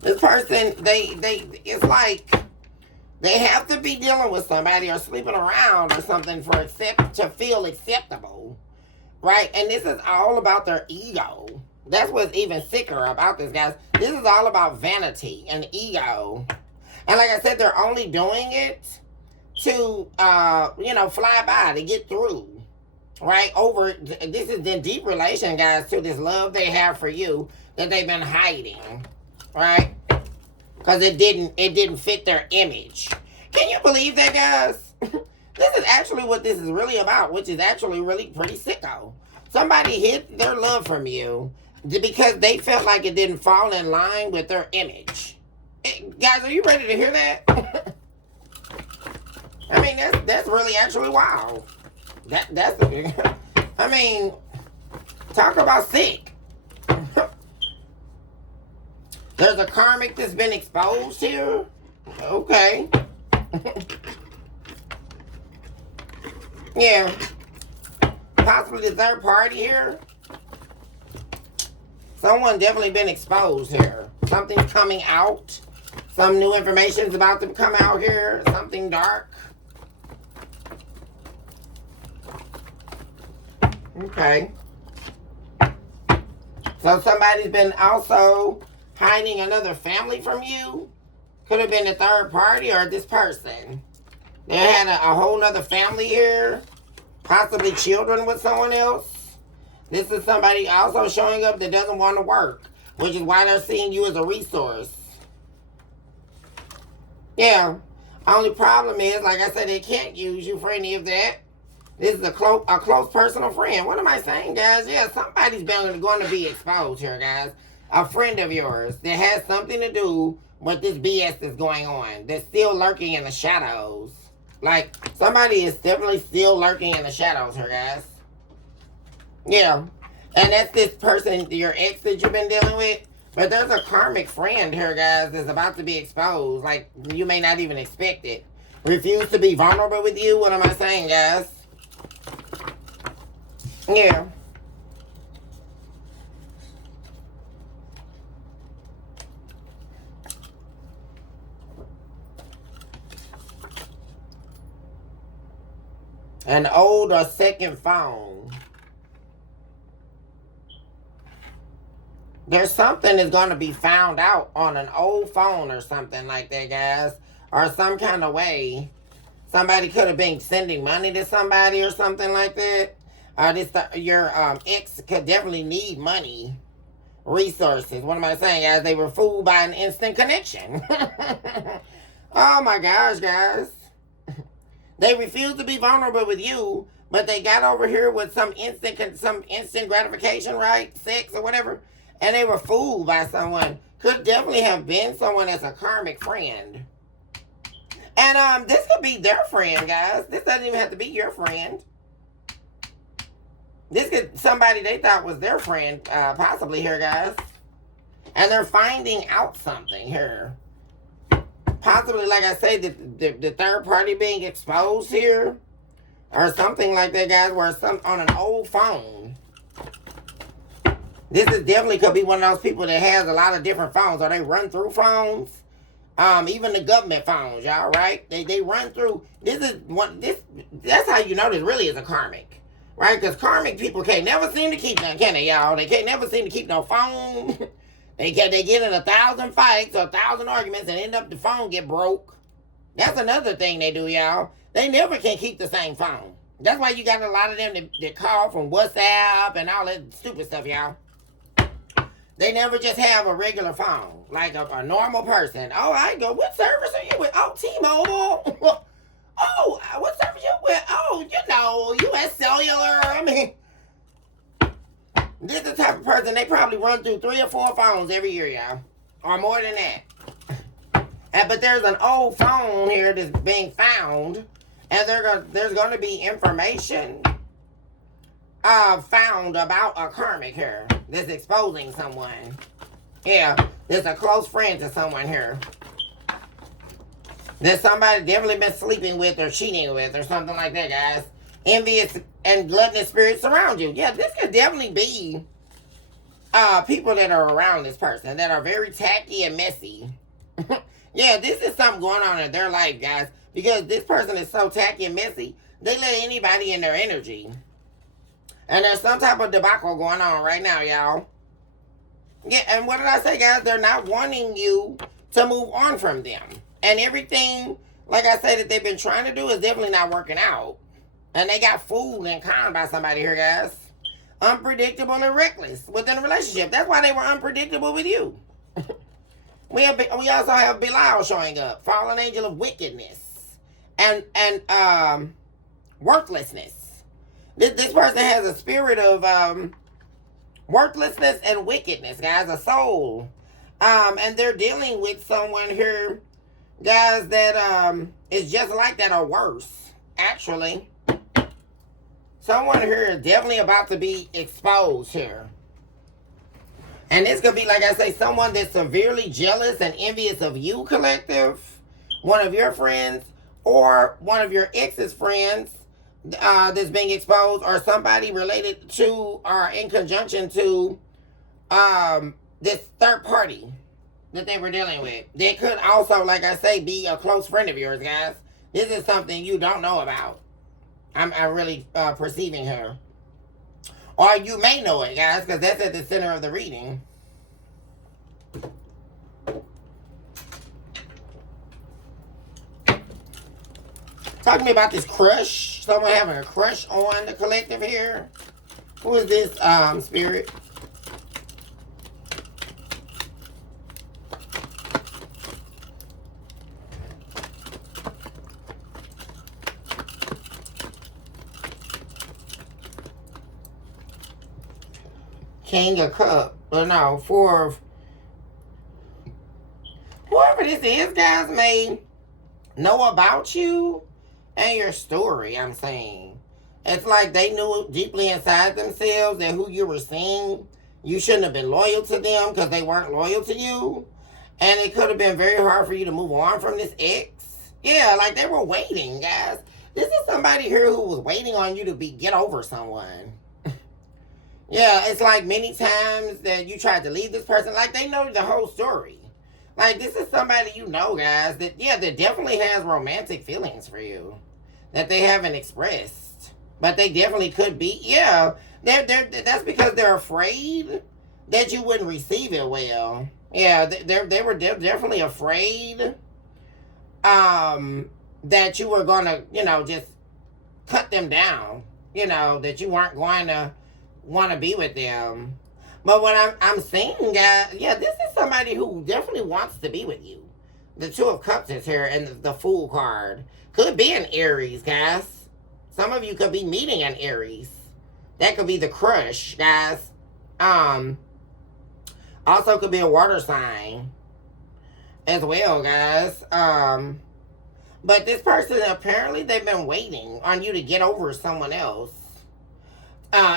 This person, it's like they have to be dealing with somebody or sleeping around or something to feel acceptable, right? And this is all about their ego. That's what's even sicker about this, guys. This is all about vanity and ego. And like I said, they're only doing it to, fly by, to get through, right? This is the deep relation, guys, to this love they have for you that they've been hiding, right? because it didn't fit their image. Can you believe that, guys? This is actually what this is really about, which is actually really pretty sicko. Somebody hid their love from you because they felt like it didn't fall in line with their image. Guys, are you ready to hear that? I mean, that's really actually wild. That's I mean, talk about sick. There's a karmic that's been exposed here. Okay. Yeah. Possibly the third party here. Someone definitely been exposed here. Something's coming out. Some new information's about to come out here. Something dark. Okay. So somebody's been also hiding another family from you. Could have been a third party or this person. They had a whole nother family here. Possibly children with someone else. This is somebody also showing up that doesn't want to work, which is why they're seeing you as a resource. Yeah. Only problem is, like I said, they can't use you for any of that. This is a close personal friend. What am I saying, guys? Yeah, somebody's going to be exposed here, guys. A friend of yours that has something to do with this BS that's going on. That's still lurking in the shadows. Like, somebody is definitely still lurking in the shadows here, guys. Yeah. And that's this person, your ex that you've been dealing with. But there's a karmic friend here, guys, that's about to be exposed. Like, you may not even expect it. Refuse to be vulnerable with you. What am I saying, guys? Yeah. An old or second phone. There's something that's going to be found out on an old phone or something like that, guys. Or some kind of way. Somebody could have been sending money to somebody or something like that. Your ex could definitely need money. Resources. What am I saying, guys? They were fooled by an instant connection. Oh my gosh, guys. They refused to be vulnerable with you, but they got over here with some instant gratification, right? Sex or whatever. And they were fooled by someone. Could definitely have been someone that's a karmic friend. And this could be their friend, guys. This doesn't even have to be your friend. This could somebody they thought was their friend, possibly here, guys. And they're finding out something here. Possibly, like I said, the third party being exposed here. Or something like that, guys, where on an old phone. This is definitely could be one of those people that has a lot of different phones. Or they run through phones. Even the government phones, y'all, right? They run through. That's how you know this really is a karmic. Right? Because karmic people can't never seem to keep none, can they, y'all? They can't never seem to keep no phone. They get in 1,000 fights or 1,000 arguments and end up the phone get broke. That's another thing they do, y'all. They never can keep the same phone. That's why you got a lot of them that call from WhatsApp and all that stupid stuff, y'all. They never just have a regular phone, like a normal person. Oh, I go, what service are you with? Oh, T-Mobile. Oh, what service you with? Oh, U.S. Cellular. I mean, this is the type of person, they probably run through 3 or 4 phones every year, y'all. Or more than that. But there's an old phone here that's being found. And there's going to be information found about a karmic here that's exposing someone. Yeah, there's a close friend to someone here. That somebody definitely been sleeping with or cheating with or something like that, guys. Envious and gluttonous spirits surround you. Yeah, this could definitely be people that are around this person that are very tacky and messy. Yeah, this is something going on in their life, guys. Because this person is so tacky and messy, they let anybody in their energy. And there's some type of debacle going on right now, y'all. Yeah, and what did I say, guys? They're not wanting you to move on from them. And everything, like I said, that they've been trying to do is definitely not working out. And they got fooled and conned by somebody here, guys. Unpredictable and reckless within a relationship. That's why they were unpredictable with you. We also have Belial showing up, fallen angel of wickedness and worthlessness. This person has a spirit of worthlessness and wickedness, guys, a soul. And they're dealing with someone here, guys, that is just like that or worse, actually. Someone here is definitely about to be exposed here. And this could be, like I say, someone that's severely jealous and envious of you, collective, one of your friends, or one of your ex's friends that's being exposed, or somebody related to or in conjunction to this third party that they were dealing with. They could also, like I say, be a close friend of yours, guys. This is something you don't know about. I'm really perceiving her. Or you may know it, guys, because that's at the center of the reading. Talk to me about this crush. Someone having a crush on the collective here. Who is this spirit? King of Cups. Or no, Four of... Whoever this is, guys, may know about you and your story, I'm saying. It's like they knew deeply inside themselves that who you were seeing, you shouldn't have been loyal to them because they weren't loyal to you. And it could have been very hard for you to move on from this ex. Yeah, like they were waiting, guys. This is somebody here who was waiting on you to get over someone. Yeah, it's like many times that you tried to leave this person, like they know the whole story. Like this is somebody you know, guys, that, yeah, that definitely has romantic feelings for you that they haven't expressed. But they definitely could be, yeah. That's because they're afraid that you wouldn't receive it well. Yeah, they were definitely afraid that you were going to, just cut them down. That you weren't going to want to be with them. But what I'm seeing, guys, yeah, this is somebody who definitely wants to be with you. The Two of Cups is here, and the Fool card. Could be an Aries, guys. Some of you could be meeting an Aries. That could be the crush, guys. Also could be a water sign as well, guys. But this person, apparently they've been waiting on you to get over someone else.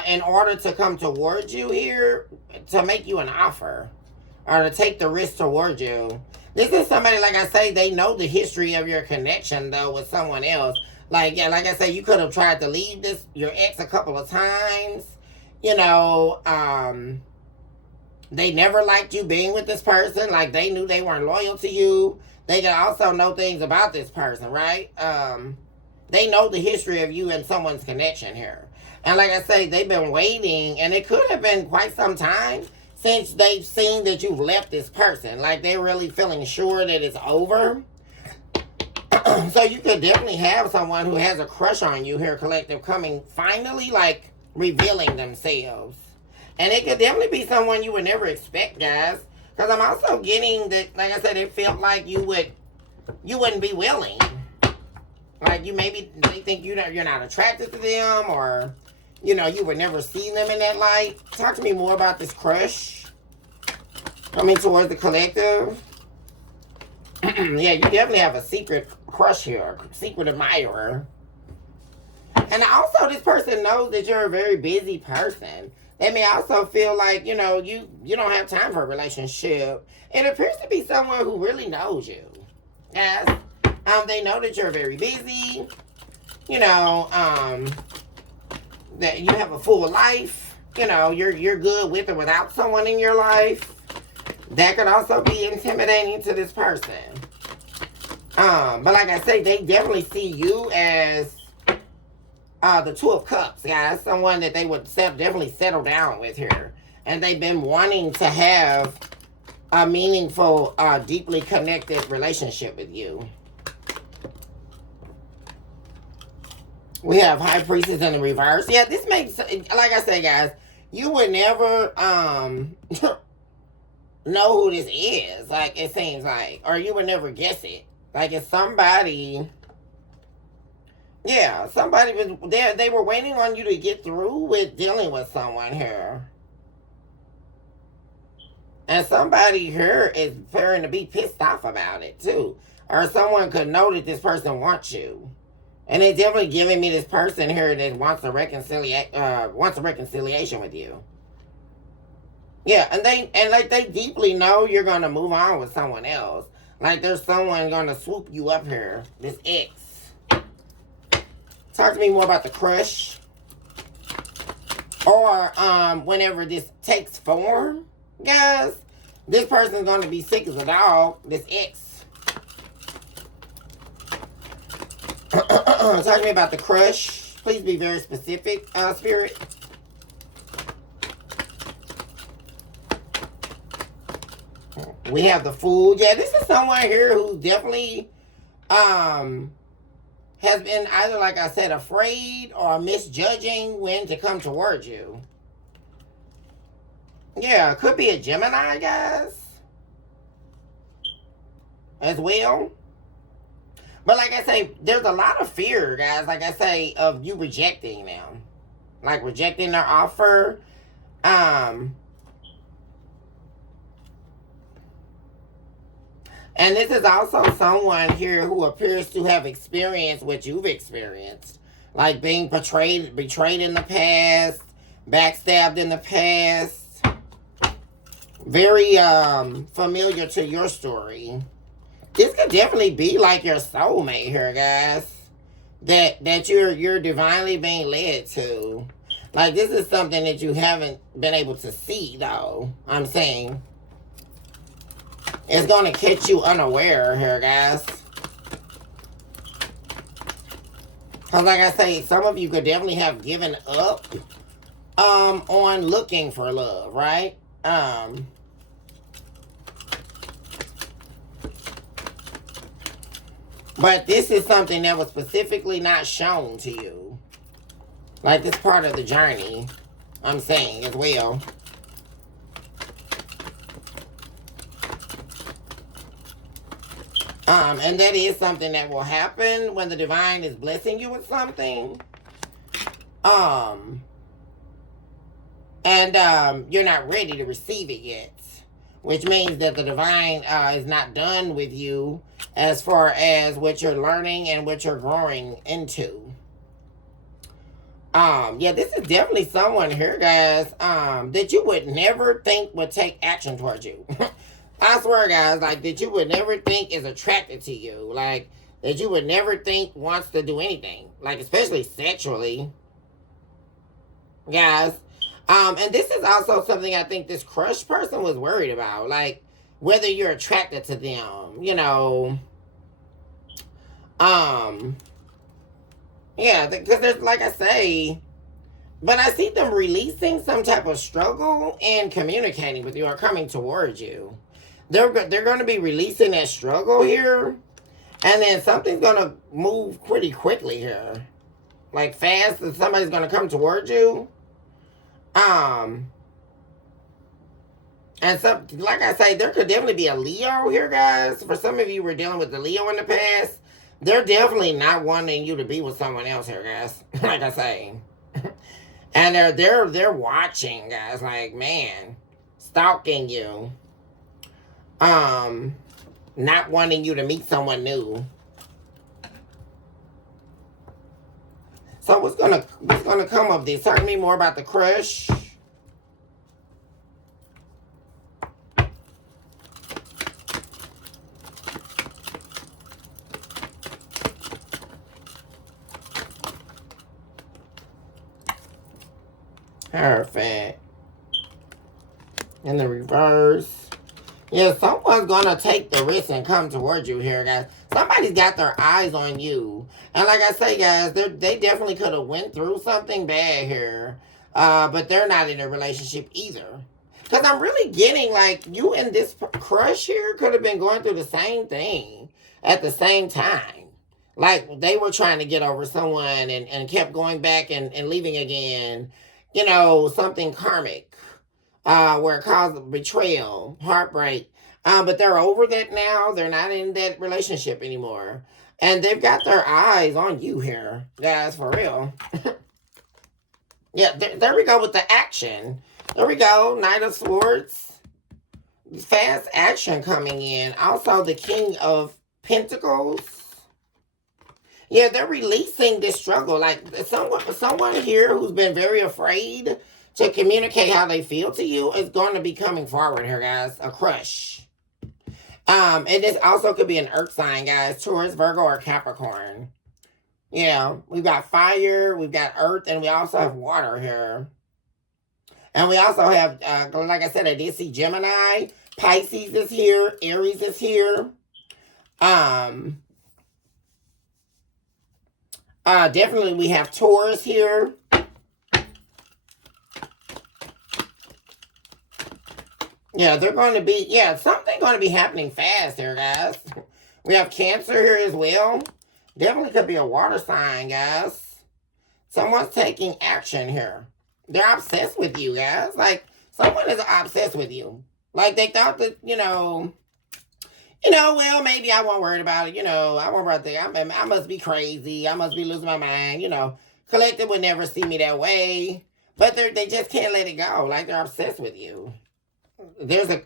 In order to come towards you here, to make you an offer, or to take the risk towards you. This is somebody, like I say, they know the history of your connection, though, with someone else. Like, yeah, like I say, you could have tried to leave your ex a couple of times. They never liked you being with this person. Like, they knew they weren't loyal to you. They can also know things about this person, right? They know the history of you and someone's connection here. And like I say, they've been waiting, and it could have been quite some time since they've seen that you've left this person. Like, they're really feeling sure that it's over. So you could definitely have someone who has a crush on you here, collective, coming finally, like, revealing themselves. And it could definitely be someone you would never expect, guys. Because I'm also getting that, like I said, it felt like you wouldn't be willing. Like, they think you're not attracted to them, or... you would never see them in that light. Talk to me more about this crush coming towards the collective. Yeah, you definitely have a secret crush here, a secret admirer. And also, this person knows that you're a very busy person. They may also feel like, you don't have time for a relationship. It appears to be someone who really knows you. Yes. They know that you're very busy. That you have a full life, you're good with or without someone in your life. That could also be intimidating to this person. But like I say, they definitely see you as the Two of Cups, guys. Someone that they would definitely settle down with here. And they've been wanting to have a meaningful, deeply connected relationship with you. We have High Priestess in the reverse. Yeah, this makes, like I say, guys, you would never, know who this is. Like, it seems like. Or you would never guess it. Like, it's somebody. Yeah, somebody was there. They were waiting on you to get through with dealing with someone here. And somebody here is appearing to be pissed off about it, too. Or someone could know that this person wants you. And they definitely giving me this person here that wants a reconciliation with you. Yeah, and they deeply know you're gonna move on with someone else. Like there's someone gonna swoop you up here. This ex. Talk to me more about the crush. Or whenever this takes form, guys, this person's gonna be sick as a dog. This ex. Talk to me about the crush. Please be very specific, Spirit. We have the Fool. Yeah, this is someone here who definitely has been either, like I said, afraid or misjudging when to come towards you. Yeah, could be a Gemini, guys, as well. But like I say, there's a lot of fear, guys, like I say, of you rejecting them. Like rejecting their offer. And this is also someone here who appears to have experienced what you've experienced. Like being betrayed in the past, backstabbed in the past. Very familiar to your story. This could definitely be like your soulmate here, guys. That you're divinely being led to. Like this is something that you haven't been able to see, though. I'm saying. It's going to catch you unaware here, guys. Because like I say, some of you could definitely have given up on looking for love, right? But this is something that was specifically not shown to you. Like this part of the journey, I'm saying as well. And that is something that will happen when the divine is blessing you with something. You're not ready to receive it yet. Which means that the divine is not done with you as far as what you're learning and what you're growing into. Yeah, this is definitely someone here, guys, that you would never think would take action towards you. I swear, guys, like, that you would never think is attracted to you. Like, that you would never think wants to do anything. Like, especially sexually. Guys. And this is also something I think this crush person was worried about. Like, whether you're attracted to them, you know. Yeah, because there's, like I say, but I see them releasing some type of struggle and communicating with you or coming towards you. They're going to be releasing that struggle here. And then something's going to move pretty quickly here. Like fast, and somebody's going to come towards you. And so, like I say, there could definitely be a Leo here, guys. For some of you who were dealing with the Leo in the past, they're definitely not wanting you to be with someone else here, guys. Like I say. And they're watching, guys. Like, man, stalking you. Not wanting you to meet someone new. So what's gonna come of this? Talk to me more about the crush. Perfect. In the reverse. Yeah, someone's gonna take the risk and come towards you here, guys. Somebody's got their eyes on you. And like I say, guys, they definitely could have went through something bad here. But they're not in a relationship either. Because I'm really getting, like, you and this crush here could have been going through the same thing at the same time. Like, they were trying to get over someone and kept going back and leaving again. You know, something karmic. where it caused betrayal, heartbreak. But they're over that now. They're not in that relationship anymore. And they've got their eyes on you here, guys, for real. Yeah, there we go with the action. There we go, Knight of Swords. Fast action coming in. Also, the King of Pentacles. Yeah, they're releasing this struggle. Like someone here who's been very afraid to communicate how they feel to you is going to be coming forward here, guys. A crush. And this also could be an earth sign, guys. Taurus, Virgo, or Capricorn. Yeah, we've got fire, we've got earth, and we also have water here. And we also have, like I said, I did see Gemini. Pisces is here. Aries is here. Definitely we have Taurus here. Yeah, they're going to be, something going to be happening fast here, guys. We have Cancer here as well. Definitely could be a water sign, guys. Someone's taking action here. They're obsessed with you, guys. Like, someone is obsessed with you. Like, they thought that, well, maybe I won't worry about it. I won't worry about that. I must be crazy. I must be losing my mind. Collective would never see me that way. But they just can't let it go. Like, they're obsessed with you. There's a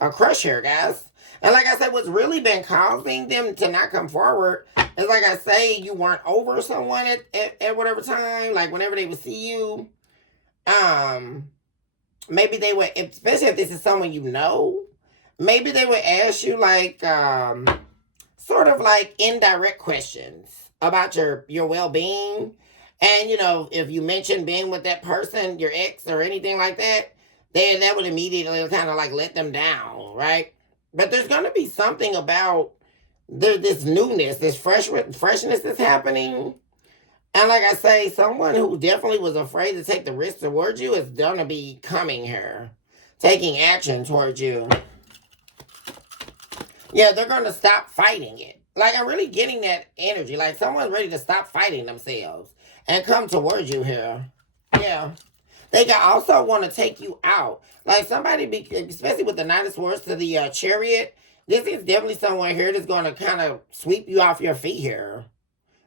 crush here, guys. And like I said, what's really been causing them to not come forward is, like I say, you weren't over someone at whatever time. Like, whenever they would see you, maybe they would, especially if this is someone you know, maybe they would ask you, like, sort of like indirect questions about your well-being. And, if you mention being with that person, your ex or anything like that, then that would immediately kind of like let them down, right? But there's going to be something about this newness, this freshness that's happening. And like I say, someone who definitely was afraid to take the risk towards you is going to be coming here, taking action towards you. Yeah, they're going to stop fighting it. Like, I'm really getting that energy. Like, someone's ready to stop fighting themselves and come towards you here. Yeah. They can also want to take you out. Like, somebody, especially with the Knight of Swords to the Chariot, this is definitely someone here that's going to kind of sweep you off your feet here.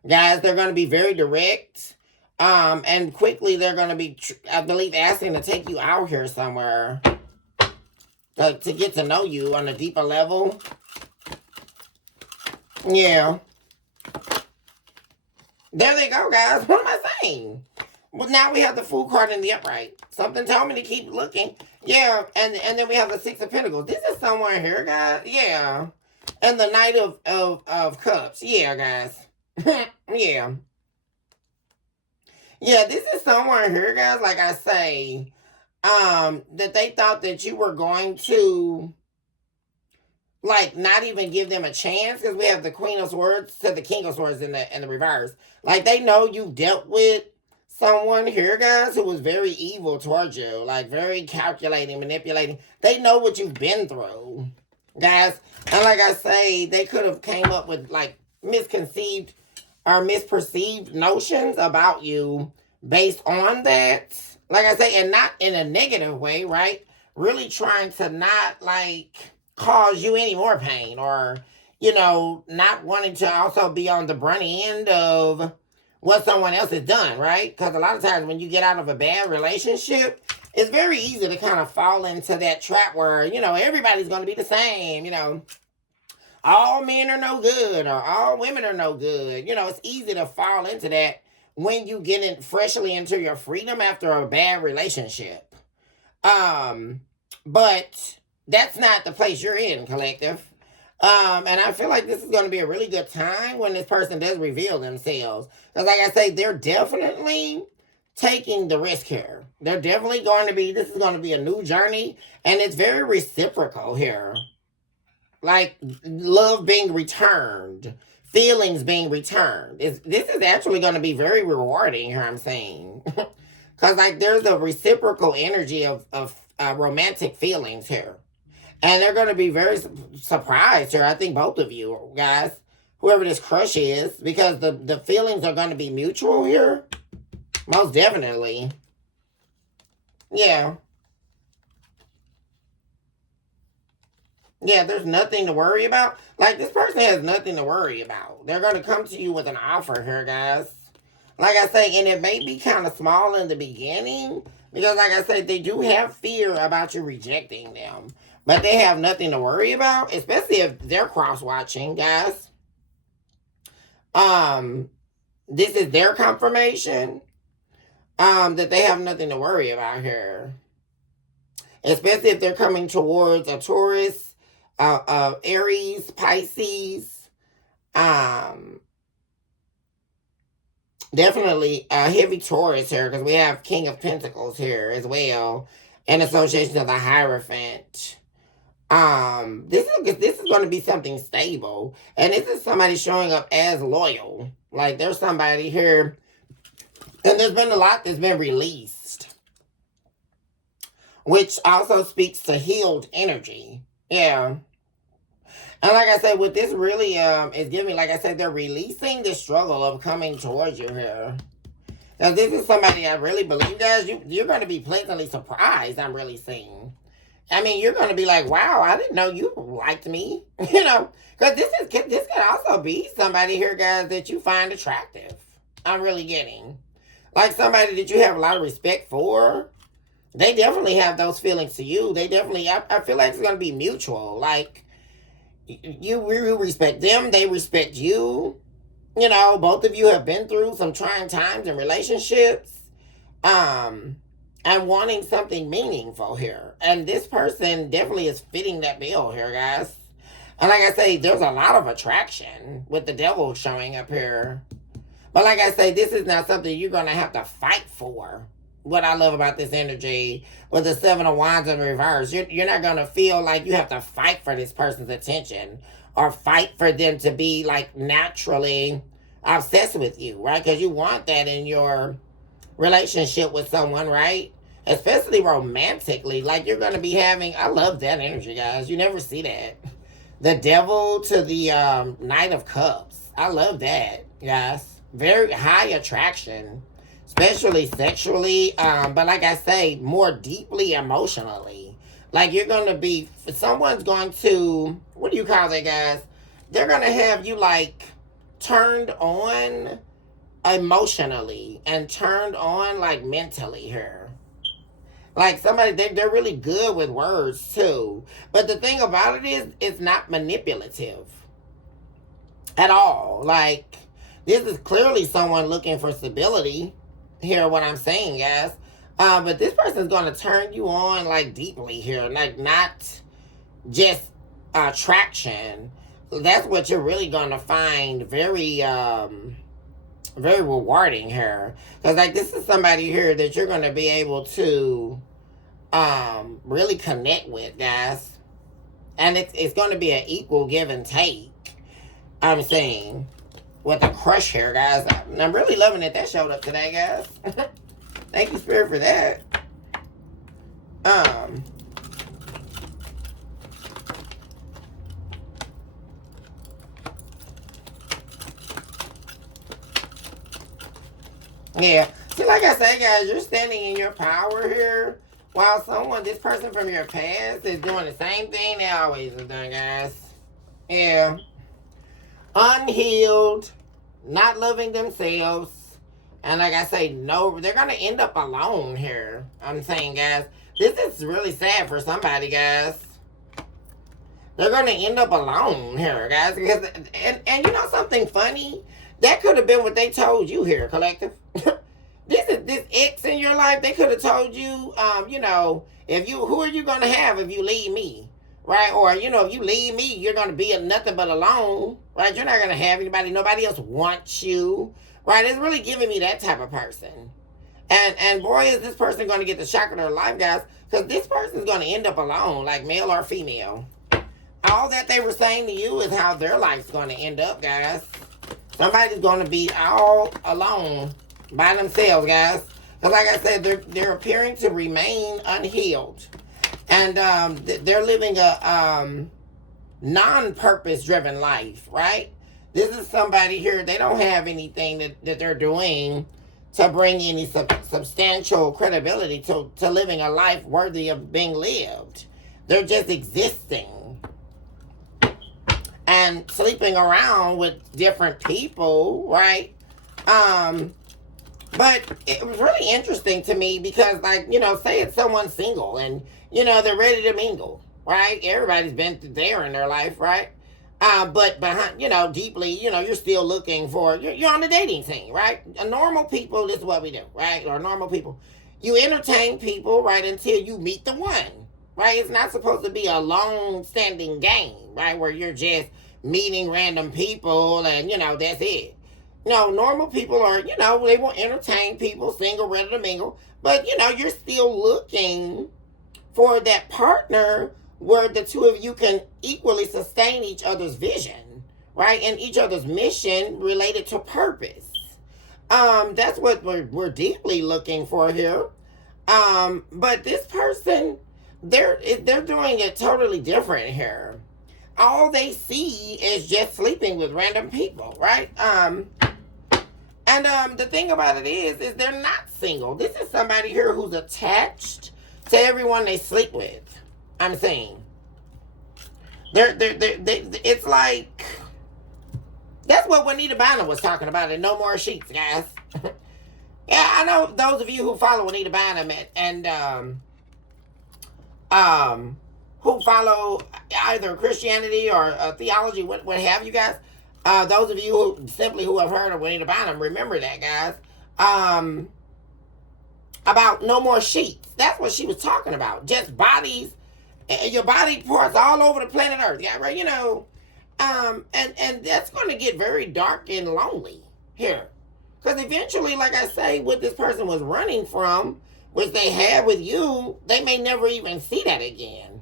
Guys, they're going to be very direct. And quickly they're going to be, I believe, asking to take you out here somewhere. To get to know you on a deeper level. Yeah. There they go, guys. What am I saying? Well, now we have the Fool card in the upright. Something told me to keep looking. Yeah, and then we have the Six of Pentacles. This is somewhere here, guys. Yeah. And the Knight of Cups. Yeah, guys. Yeah. Yeah, this is somewhere here, guys, like I say, that they thought that you were going to, like, not even give them a chance, because we have the Queen of Swords to the King of Swords in the reverse. Like, they know you dealt with someone here, guys, who was very evil towards you, like very calculating, manipulating. They know what you've been through, guys. And like I say, they could have came up with like misconceived or misperceived notions about you based on that. Like I say, and not in a negative way, right? Really trying to not like cause you any more pain, or, not wanting to also be on the brunny end of what someone else has done, right? Because a lot of times when you get out of a bad relationship, it's very easy to kind of fall into that trap where, everybody's going to be the same, all men are no good or all women are no good. It's easy to fall into that when you get in freshly into your freedom after a bad relationship. But that's not the place you're in, collective. And I feel like this is going to be a really good time when this person does reveal themselves. Because like I say, they're definitely taking the risk here. They're definitely this is going to be a new journey. And it's very reciprocal here. Like, love being returned. Feelings being returned. This is actually going to be very rewarding here, I'm saying. Because, like, there's a reciprocal energy of romantic feelings here. And they're going to be very surprised here. I think both of you, guys, whoever this crush is, because the feelings are going to be mutual here. Most definitely. Yeah. Yeah, there's nothing to worry about. Like, this person has nothing to worry about. They're going to come to you with an offer here, guys. Like I say, and it may be kind of small in the beginning because, like I said, they do have fear about you rejecting them. But they have nothing to worry about, especially if they're cross watching, guys. Um, this is their confirmation that they have nothing to worry about here, especially if they're coming towards a Taurus, Aries, Pisces, um, definitely a heavy Taurus here because we have King of Pentacles here as well, and association of the Hierophant. This is going to be something stable, and this is somebody showing up as loyal. Like, there's somebody here, and there's been a lot that's been released, which also speaks to healed energy. Yeah. And like I said, what this really is giving, like I said, they're releasing the struggle of coming towards you here. Now, this is somebody I really believe, guys, you're going to be pleasantly surprised, I'm really seeing. I mean, you're going to be like, wow, I didn't know you liked me. You know, because this can also be somebody here, guys, that you find attractive. I'm really getting. Like somebody that you have a lot of respect for. They definitely have those feelings to you. They definitely, I feel like it's going to be mutual. Like, you respect them, they respect you. You know, both of you have been through some trying times in relationships. I'm wanting something meaningful here. And this person definitely is fitting that bill here, guys. And like I say, there's a lot of attraction with the devil showing up here. But like I say, this is not something you're going to have to fight for. What I love about this energy with the Seven of Wands in reverse, you're not going to feel like you have to fight for this person's attention or fight for them to be like naturally obsessed with you, right? Because you want that in your relationship with someone, right? Especially romantically. Like, you're going to be having, I love that energy, guys. You never see that. The devil to the Knight of Cups. I love that, guys. Very high attraction, especially sexually, but like I say, more deeply emotionally. Like, you're going to be, someone's going to, what do you call that, guys? They're going to have you like turned on emotionally and turned on like mentally here. Like, somebody, they're really good with words too. But the thing about it is, it's not manipulative at all. Like, this is clearly someone looking for stability. Hear what I'm saying, guys. But this person's going to turn you on like deeply here. Like, not just attraction. That's what you're really going to find very very rewarding here, because like, this is somebody here that you're going to be able to really connect with, guys, and it's going to be an equal give and take. I'm saying with a crush here, guys. I'm really loving that showed up today, guys. Thank you, Spirit, for that. Yeah. See, like I say, guys, you're standing in your power here, while this person from your past is doing the same thing they always have done, guys. Yeah. Unhealed, not loving themselves. And like I say, no, they're going to end up alone here. I'm saying, guys, this is really sad for somebody, guys. They're going to end up alone here, guys. Because, and you know something funny? That could have been what they told you here, collective. This ex in your life, they could have told you, you know, who are you going to have if you leave me? Right? Or, you know, if you leave me, you're going to be nothing but alone. Right? You're not going to have anybody. Nobody else wants you. Right? It's really giving me that type of person. And boy, is this person going to get the shock of their life, guys. Because this person's going to end up alone, like male or female. All that they were saying to you is how their life's going to end up, guys. Somebody's going to be all alone by themselves, guys. Because like I said, they're appearing to remain unhealed. And they're living a non-purpose driven life, right? This is somebody here, they don't have anything that they're doing to bring any substantial credibility to living a life worthy of being lived. They're just existing and sleeping around with different people, right? But it was really interesting to me because, like, say it's someone single and, they're ready to mingle, right? Everybody's been there in their life, right? But behind, deeply, you're still looking for, you're on the dating scene, right? Normal people, this is what we do, right? Or normal people. You entertain people, right, until you meet the one, right? It's not supposed to be a long-standing game, right? Where you're just meeting random people and, that's it. No, normal people are, they will entertain people, single, ready to mingle. But, you're still looking for that partner where the two of you can equally sustain each other's vision, right? And each other's mission related to purpose. That's what we're deeply looking for here. But this person, they're doing it totally different here. All they see is just sleeping with random people, right? And the thing about it is they're not single. This is somebody here who's attached to everyone they sleep with. I'm saying. It's like, that's what Juanita Bynum was talking about in No More Sheets, guys. Yeah, I know those of you who follow Juanita Bynum and who follow either Christianity or theology, what have you guys. Those of you who have heard of Juanita Bynum, remember that, guys. About No More Sheets. That's what she was talking about. Just bodies, your body parts all over the planet Earth. Yeah, right. And that's going to get very dark and lonely here, because eventually, like I say, what this person was running from, which they had with you, they may never even see that again,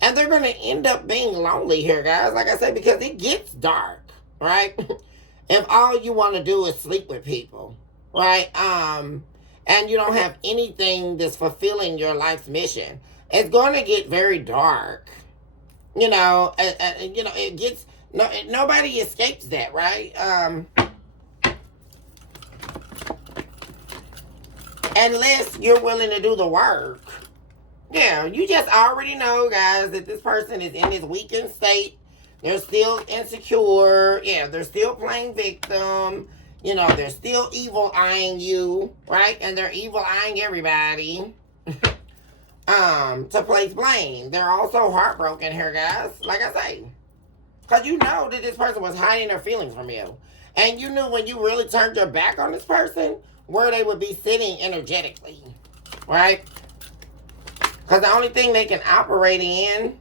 and they're going to end up being lonely here, guys. Like I said, because it gets dark, right? If all you want to do is sleep with people, right? And you don't have anything that's fulfilling your life's mission, it's going to get very dark. It gets, nobody escapes that, right? Unless you're willing to do the work. Yeah, you just already know, guys, that this person is in this weakened state. They're still insecure. Yeah, they're still playing victim. They're still evil eyeing you, right? And they're evil eyeing everybody. To place blame. They're also heartbroken here, guys. Like I say. Because you know that this person was hiding their feelings from you. And you knew when you really turned your back on this person, where they would be sitting energetically. Right? Because the only thing they can operate in,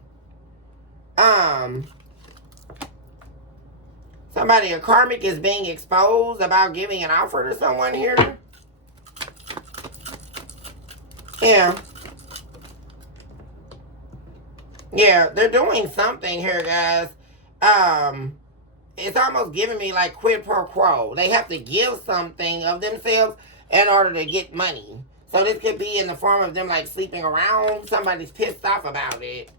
somebody, a karmic, is being exposed about giving an offer to someone here. Yeah. Yeah, they're doing something here, guys. It's almost giving me like quid pro quo. They have to give something of themselves in order to get money. So this could be in the form of them like sleeping around. Somebody's pissed off about it.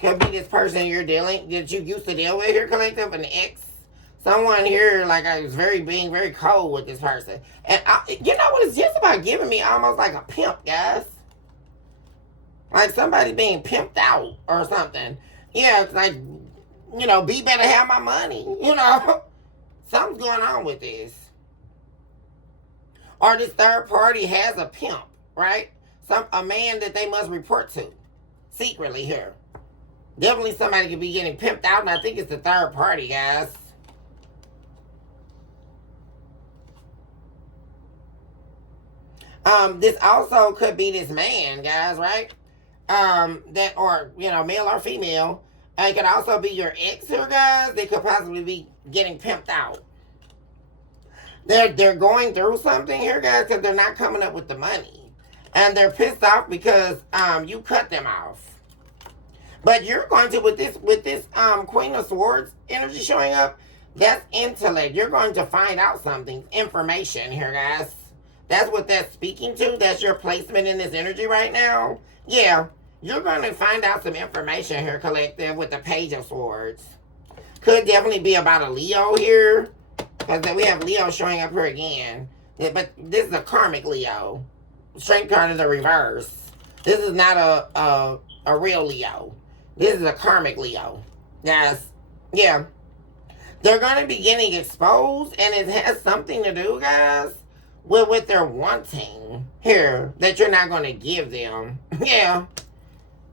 Could be this person that you used to deal with here, collective, an ex. Someone here, like, I was being very cold with this person. And you know what? It's just about giving me almost like a pimp, guys. Like somebody being pimped out or something. Yeah, it's like, be better have my money. Something's going on with this. Or this third party has a pimp, right? A man that they must report to secretly here. Definitely somebody could be getting pimped out, and I think it's the third party, guys. This also could be this man, guys, right? That, or, male or female. It could also be your ex here, guys. They could possibly be getting pimped out. They're going through something here, guys, because they're not coming up with the money. And they're pissed off because you cut them off. But you're going to, with this Queen of Swords energy showing up, that's intellect. You're going to find out something, information here, guys. That's what that's speaking to. That's your placement in this energy right now. Yeah, you're going to find out some information here, collective, with the Page of Swords. Could definitely be about a Leo here, because we have Leo showing up here again. But this is a karmic Leo. Strength card in the reverse. This is not a real Leo. This is a karmic Leo. Guys, yeah. They're going to be getting exposed, and it has something to do, guys, with what they're wanting here that you're not going to give them. Yeah.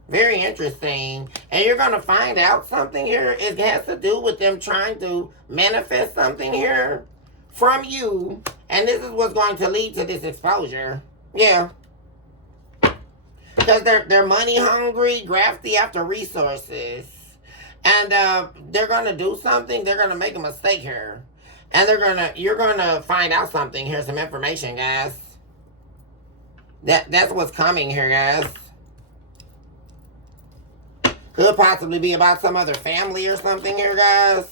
Very interesting. And you're going to find out something here. It has to do with them trying to manifest something here from you. And this is what's going to lead to this exposure. Yeah. Because they're money hungry, grafty after resources. And they're going to do something. They're going to make a mistake here. And you're going to find out something. Here's some information, guys. That's what's coming here, guys. Could possibly be about some other family or something here, guys.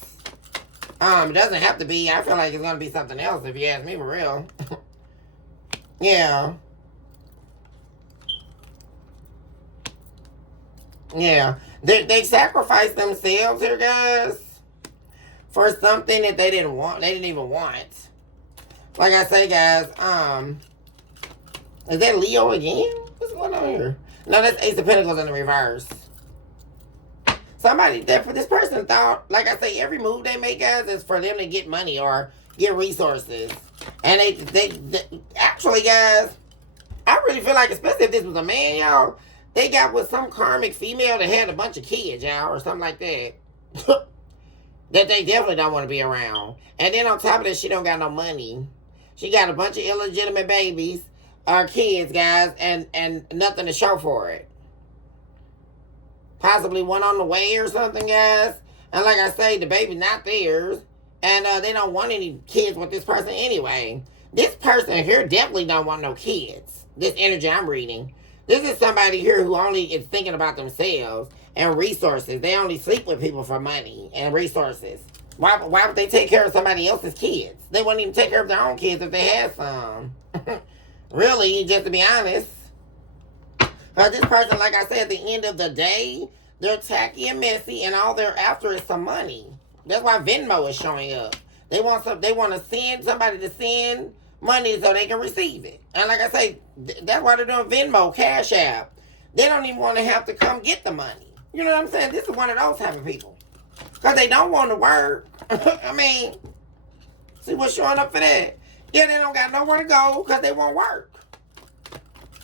It doesn't have to be. I feel like it's going to be something else if you ask me for real. Yeah. Yeah. They sacrificed themselves here, guys, for something that they didn't want. They didn't even want. Like I say, guys, is that Leo again? What's going on here? No, that's Ace of Pentacles in the reverse. Somebody, this person thought, like I say, every move they make, guys, is for them to get money or get resources. And they actually, guys, I really feel like, especially if this was a man, y'all, they got with some karmic female that had a bunch of kids, y'all, or something like that. That they definitely don't want to be around. And then on top of that, she don't got no money. She got a bunch of illegitimate babies, or kids, guys, and nothing to show for it. Possibly one on the way or something, guys. And like I say, the baby's not theirs. And they don't want any kids with this person anyway. This person here definitely don't want no kids. This energy I'm reading. This is somebody here who only is thinking about themselves and resources. They only sleep with people for money and resources. Why would they take care of somebody else's kids? They wouldn't even take care of their own kids if they had some. Really, just to be honest. This person, like I said, at the end of the day, they're tacky and messy, and all they're after is some money. That's why Venmo is showing up. They want to send somebody to send money so they can receive it. And like I say, that's why they're doing Venmo, Cash App. They don't even want to have to come get the money. You know what I'm saying? This is one of those type of people. Because they don't want to work. I mean, see what's showing up for that? Yeah, they don't got nowhere to go because they won't work.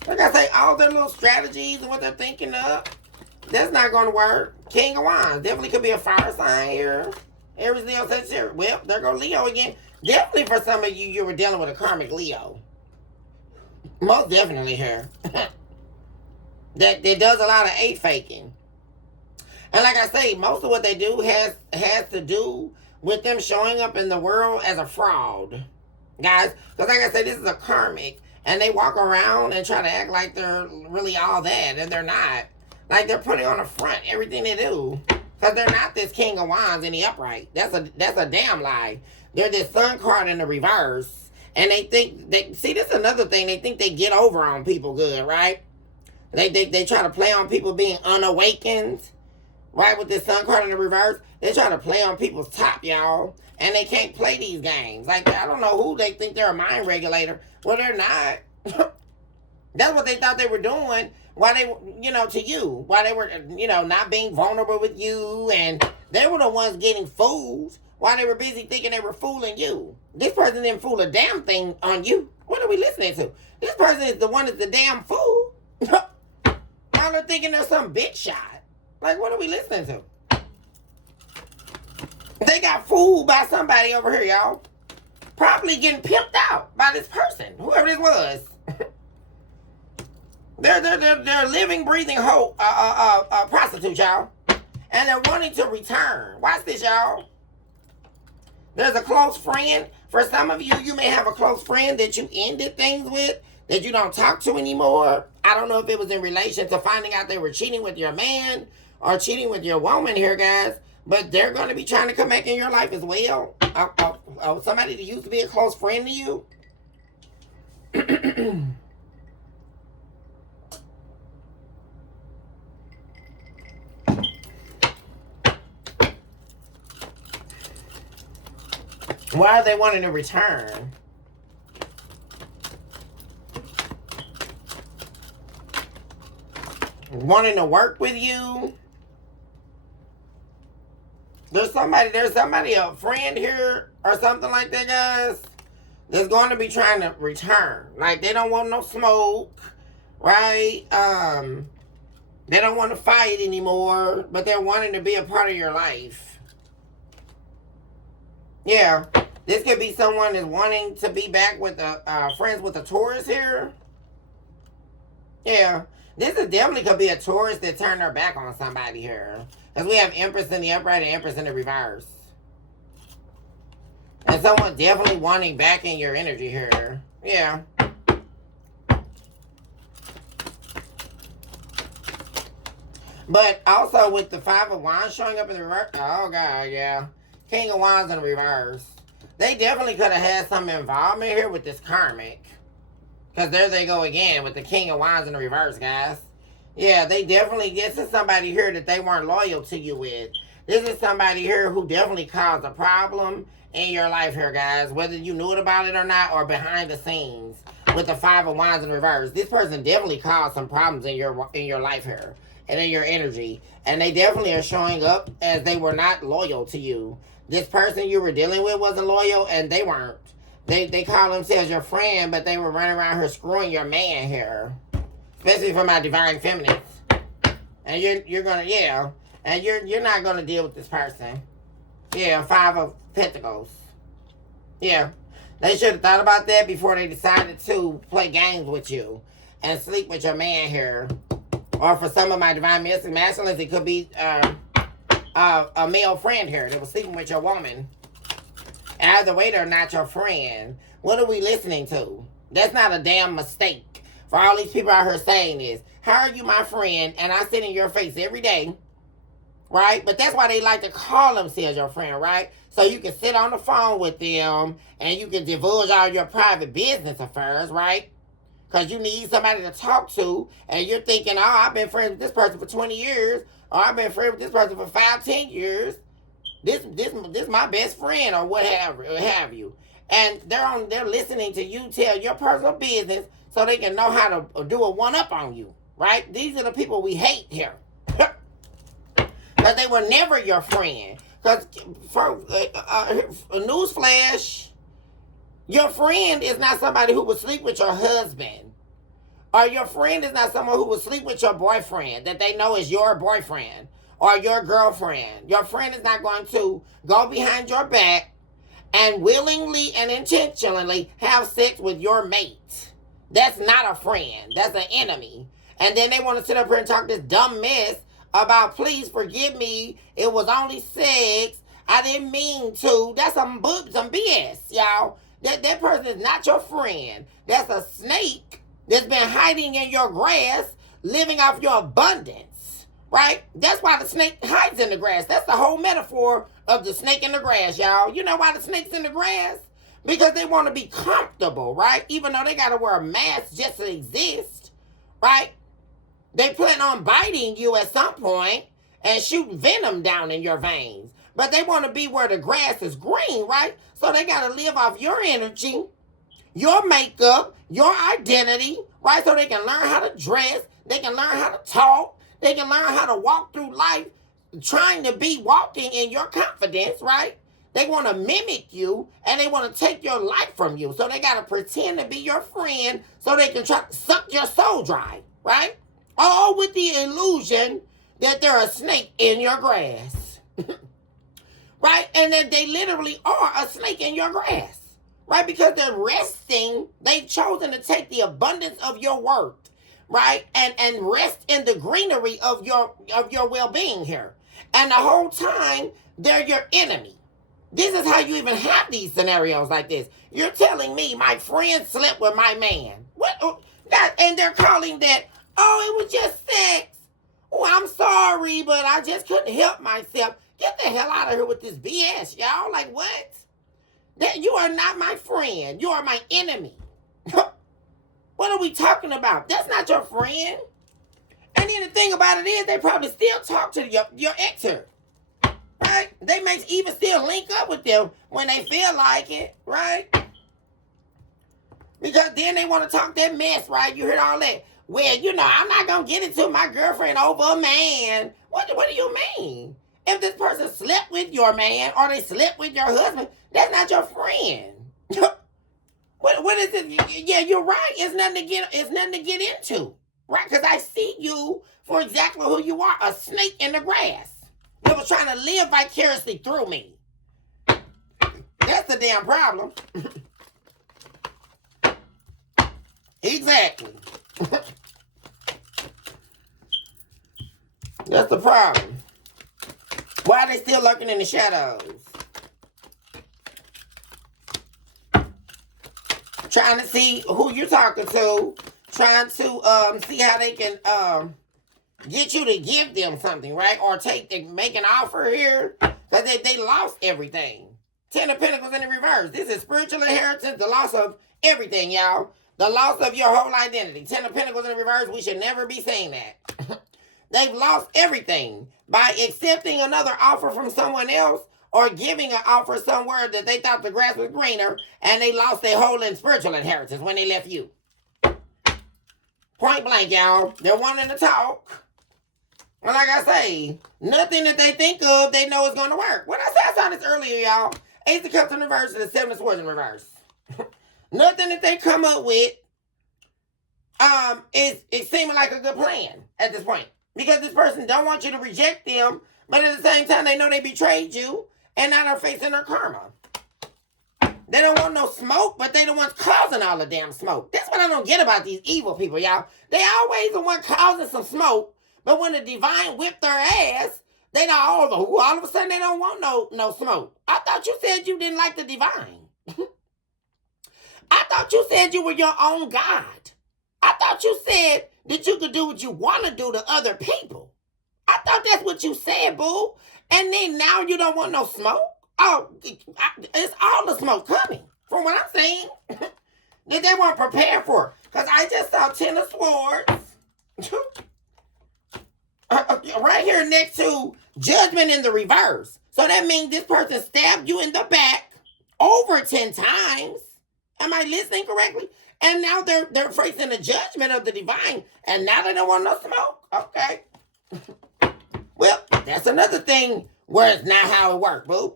Like I say, all their little strategies and what they're thinking of, that's not going to work. King of Wands definitely could be a fire sign here. Aries, Leo, Sagittarius. Well, there go Leo again. Definitely for some of you, you were dealing with a karmic Leo. Most definitely here. that does a lot of eight faking. And like I say, most of what they do has to do with them showing up in the world as a fraud. Guys, because like I say, this is a karmic. And they walk around and try to act like they're really all that, and they're not. Like they're putting on the front everything they do, because they're not this King of Wands in the upright. That's a damn lie. They're this Sun card in the reverse, and they think see, this is another thing. They think they get over on people good, right? They try to play on people being unawakened, right? With this Sun card in the reverse, they try to play on people's top, y'all, and they can't play these games. Like I don't know who they think they're a mind regulator. Well, they're not. That's what they thought they were doing. Why they, to you. Why they were, not being vulnerable with you. And they were the ones getting fooled. While they were busy thinking they were fooling you. This person didn't fool a damn thing on you. What are we listening to? This person is the one that's the damn fool. Now they're thinking they're some big shot. Like, what are we listening to? They got fooled by somebody over here, y'all. Probably getting pimped out by this person, whoever this was. They're living, breathing prostitute, y'all, and they're wanting to return. Watch this, y'all. There's a close friend. For some of you, you may have a close friend that you ended things with, that you don't talk to anymore. I don't know if it was in relation to finding out they were cheating with your man or cheating with your woman here, guys. But they're going to be trying to come back in your life as well. Somebody that used to be a close friend to you. Why are they wanting to return? wanting to work with you. There's somebody, a friend here or something like that, guys, that's going to be trying to return. Like, they don't want no smoke, right? They don't want to fight anymore, but they're wanting to be a part of your life. Yeah. This could be someone that's wanting to be back with friends with a Taurus here. Yeah. This is definitely could be a Taurus that turned their back on somebody here. Because we have Empress in the upright and Empress in the reverse. And someone definitely wanting back in your energy here. Yeah. But also with the Five of Wands showing up in the reverse. Oh, God, yeah. King of Wands in the reverse. They definitely could have had some involvement here with this karmic. Because there they go again with the King of Wands in the reverse, guys. Yeah, they definitely, this is somebody here that they weren't loyal to you with. This is somebody here who definitely caused a problem in your life here, guys. Whether you knew about it or not, or behind the scenes with the Five of Wands in reverse. This person definitely caused some problems in your life here and in your energy. And they definitely are showing up as they were not loyal to you. This person you were dealing with wasn't loyal, and they weren't. They call themselves your friend, but they were running around here screwing your man here. Especially for my divine feminines. And you're gonna, yeah. And you're not gonna deal with this person. Yeah, Five of Pentacles. Yeah. They should have thought about that before they decided to play games with you and sleep with your man here. Or for some of my divine masculines, it could be a male friend here that was sleeping with your woman. Either way, they're not your friend. What are we listening to? That's not a damn mistake. For all these people out here saying this. How are you my friend and I sit in your face every day? Right? But that's why they like to call themselves your friend, right? So you can sit on the phone with them and you can divulge all your private business affairs, right? Because you need somebody to talk to and you're thinking, oh, I've been friends with this person for 20 years or I've been friends with this person for 5-10 years. This my best friend or what have you. And they're listening to you tell your personal business so they can know how to do a one-up on you, right? These are the people we hate here. Because they were never your friend. Because, newsflash, your friend is not somebody who would sleep with your husband. Or your friend is not someone who would sleep with your boyfriend that they know is your boyfriend or your girlfriend. Your friend is not going to go behind your back and willingly and intentionally have sex with your mate. That's not a friend. That's an enemy. And then they want to sit up here and talk this dumb mess about, please forgive me. It was only sex. I didn't mean to. That's some BS, y'all. That person is not your friend. That's a snake that's been hiding in your grass, living off your abundance, right? That's why the snake hides in the grass. That's the whole metaphor of the snake in the grass, y'all. You know why the snake's in the grass? Because they want to be comfortable, right? Even though they got to wear a mask just to exist, right? They plan on biting you at some point and shoot venom down in your veins. But they want to be where the grass is green, right? So they got to live off your energy, your makeup, your identity, right? So they can learn how to dress. They can learn how to talk. They can learn how to walk through life trying to be walking in your confidence, right? They want to mimic you and they want to take your life from you. So they got to pretend to be your friend so they can try to suck your soul dry, right? All with the illusion that they're a snake in your grass. Right? And that they literally are a snake in your grass. Right? Because they're resting. They've chosen to take the abundance of your worth. Right? And rest in the greenery of your well-being here. And the whole time, they're your enemy. This is how you even have these scenarios like this. You're telling me my friend slept with my man. What? And they're calling that, oh, it was just sex. Oh, I'm sorry, but I just couldn't help myself. Get the hell out of here with this BS, y'all. Like, what? That you are not my friend. You are my enemy. What are we talking about? That's not your friend. And then the thing about it is, they probably still talk to your ex here. Right? They may even still link up with them when they feel like it, right? Because then they want to talk that mess, right? You heard all that. well, you know, I'm not going to get into my girlfriend over a man. What do you mean? If this person slept with your man or they slept with your husband, that's not your friend. What is it? Yeah, you're right. It's nothing to get into. Right? Because I see you for exactly who you are, a snake in the grass. You was trying to live vicariously through me. That's the damn problem. Exactly. That's the problem. Why are they still lurking in the shadows? Trying to see who you're talking to. Trying to see how they can get you to give them something, right? Or make an offer here. Because they lost everything. 10 of Pentacles in the reverse. This is spiritual inheritance, the loss of everything, y'all. The loss of your whole identity. 10 of Pentacles in the reverse, we should never be saying that. They've lost everything by accepting another offer from someone else or giving an offer somewhere that they thought the grass was greener, and they lost their whole spiritual inheritance when they left you. Point blank, y'all. They're wanting to talk. And like I say, nothing that they think of, they know is going to work. What I saw this earlier, y'all. Ace of Cups in reverse and the Seven of Swords in reverse. Nothing that they come up with is seeming like a good plan at this point. Because this person don't want you to reject them, but at the same time, they know they betrayed you, and now they're facing their karma. They don't want no smoke, but they the ones causing all the damn smoke. That's what I don't get about these evil people, y'all. They always the one causing some smoke, but when the divine whip their ass, they don't all of a sudden they don't want no smoke. I thought you said you didn't like the divine. I thought you said you were your own God. I thought you said that you could do what you want to do to other people. I thought that's what you said, boo. And then now you don't want no smoke? Oh, it's all the smoke coming, from what I'm saying, that they weren't prepared for. Because I just saw 10 of Swords right here next to Judgment in the reverse. So that means this person stabbed you in the back over 10 times. Am I listening correctly? And now they're facing the judgment of the divine, and now they don't want no smoke. Okay. Well, that's another thing where it's not how it works, boo.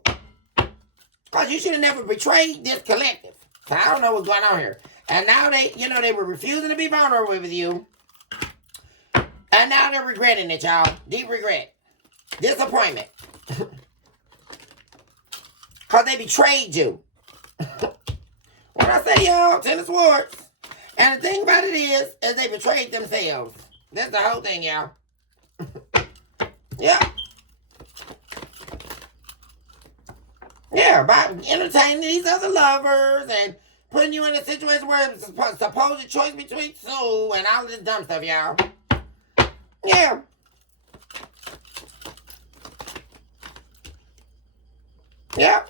Because you should have never betrayed this collective. So I don't know what's going on here. And now they were refusing to be vulnerable with you. And now they're regretting it, y'all. Deep regret. Disappointment. Because they betrayed you. When I say y'all, 10 of Swords. And the thing about it is they betrayed themselves. That's the whole thing, y'all. Yeah. Yeah, by entertaining these other lovers and putting you in a situation where it's a supposed choice between two and all this dumb stuff, y'all. Yeah. Yeah.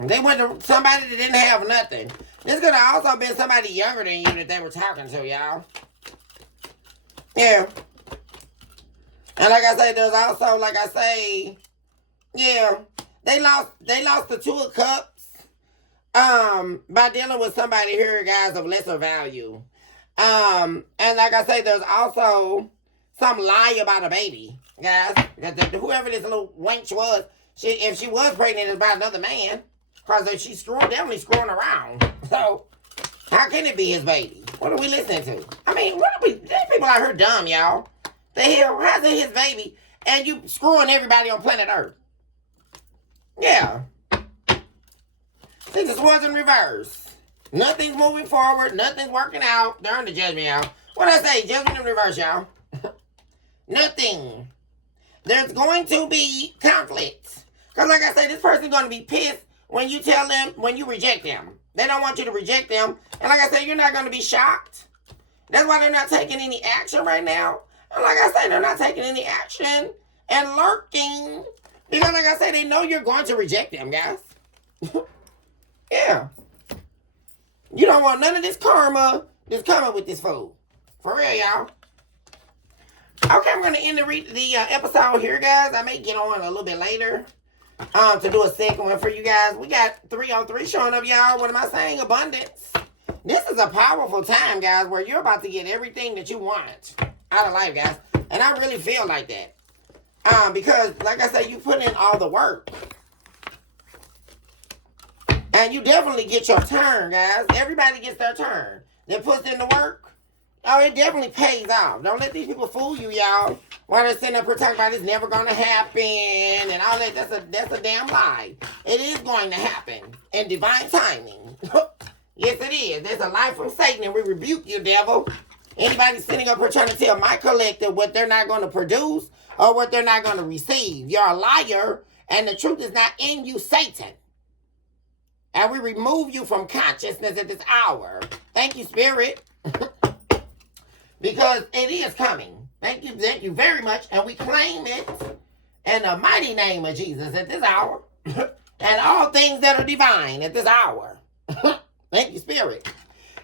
They went to somebody that didn't have nothing. This could have also been somebody younger than you that they were talking to, y'all. Yeah. And like I say, there's also, like I say, yeah, they lost the Two of Cups by dealing with somebody here, guys, of lesser value. And like I say, there's also some lie about a baby, guys. Whoever this little wench was, if she was pregnant, it's about another man. Because she's definitely screwing around. So, how can it be his baby? What are we listening to? I mean, these people out here dumb, y'all. The hell, how's it his baby? And you screwing everybody on planet Earth. Yeah. This was in reverse. Nothing's moving forward. Nothing's working out. They're in the judgment, y'all. What I say? Judgment in reverse, y'all. Nothing. There's going to be conflict. Because like I say, this person's going to be pissed when you tell them, when you reject them. They don't want you to reject them. And like I say, you're not going to be shocked. That's why they're not taking any action right now. And like I say, they're not taking any action and lurking. Because like I say, they know you're going to reject them, guys. Yeah. You don't want none of this karma that's coming with this fool. For real, y'all. Okay, I'm going to end the episode here, guys. I may get on a little bit later. To do a second one for you guys. We got 303 showing up, y'all. What am I saying? Abundance. This is a powerful time, guys, where you're about to get everything that you want out of life, guys. And I really feel like that. Because, like I said, you put in all the work. And you definitely get your turn, guys. Everybody gets their turn. That puts in the work. Oh, it definitely pays off. Don't let these people fool you, y'all. While they're sitting up here talking about it's never going to happen and all that. That's a damn lie. It is going to happen in divine timing. Yes, it is. There's a lie from Satan, and we rebuke you, devil. Anybody sitting up here trying to tell my collective what they're not going to produce or what they're not going to receive. You're a liar, and the truth is not in you, Satan. And we remove you from consciousness at this hour. Thank you, Spirit. Because it is coming. Thank you very much. And we claim it in the mighty name of Jesus at this hour. And all things that are divine at this hour. Thank you, Spirit.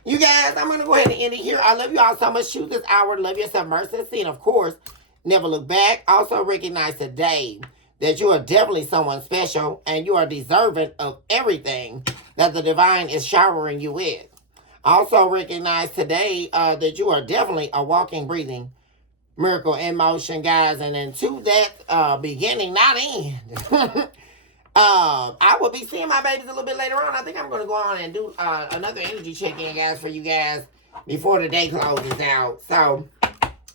You guys, I'm going to go ahead and end it here. I love you all so much. Choose this hour. Love yourself, mercy, and sin. Of course, never look back. Also recognize today that you are definitely someone special and you are deserving of everything that the divine is showering you with. Also recognize today that you are definitely a walking, breathing miracle in motion, guys. And into that beginning, not end. I will be seeing my babies a little bit later on. I think I'm going to go on and do another energy check-in, guys, for you guys before the day closes out. So,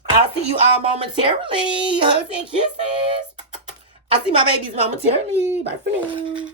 I'll see you all momentarily. Hugs and kisses. I'll see my babies momentarily. Bye for now.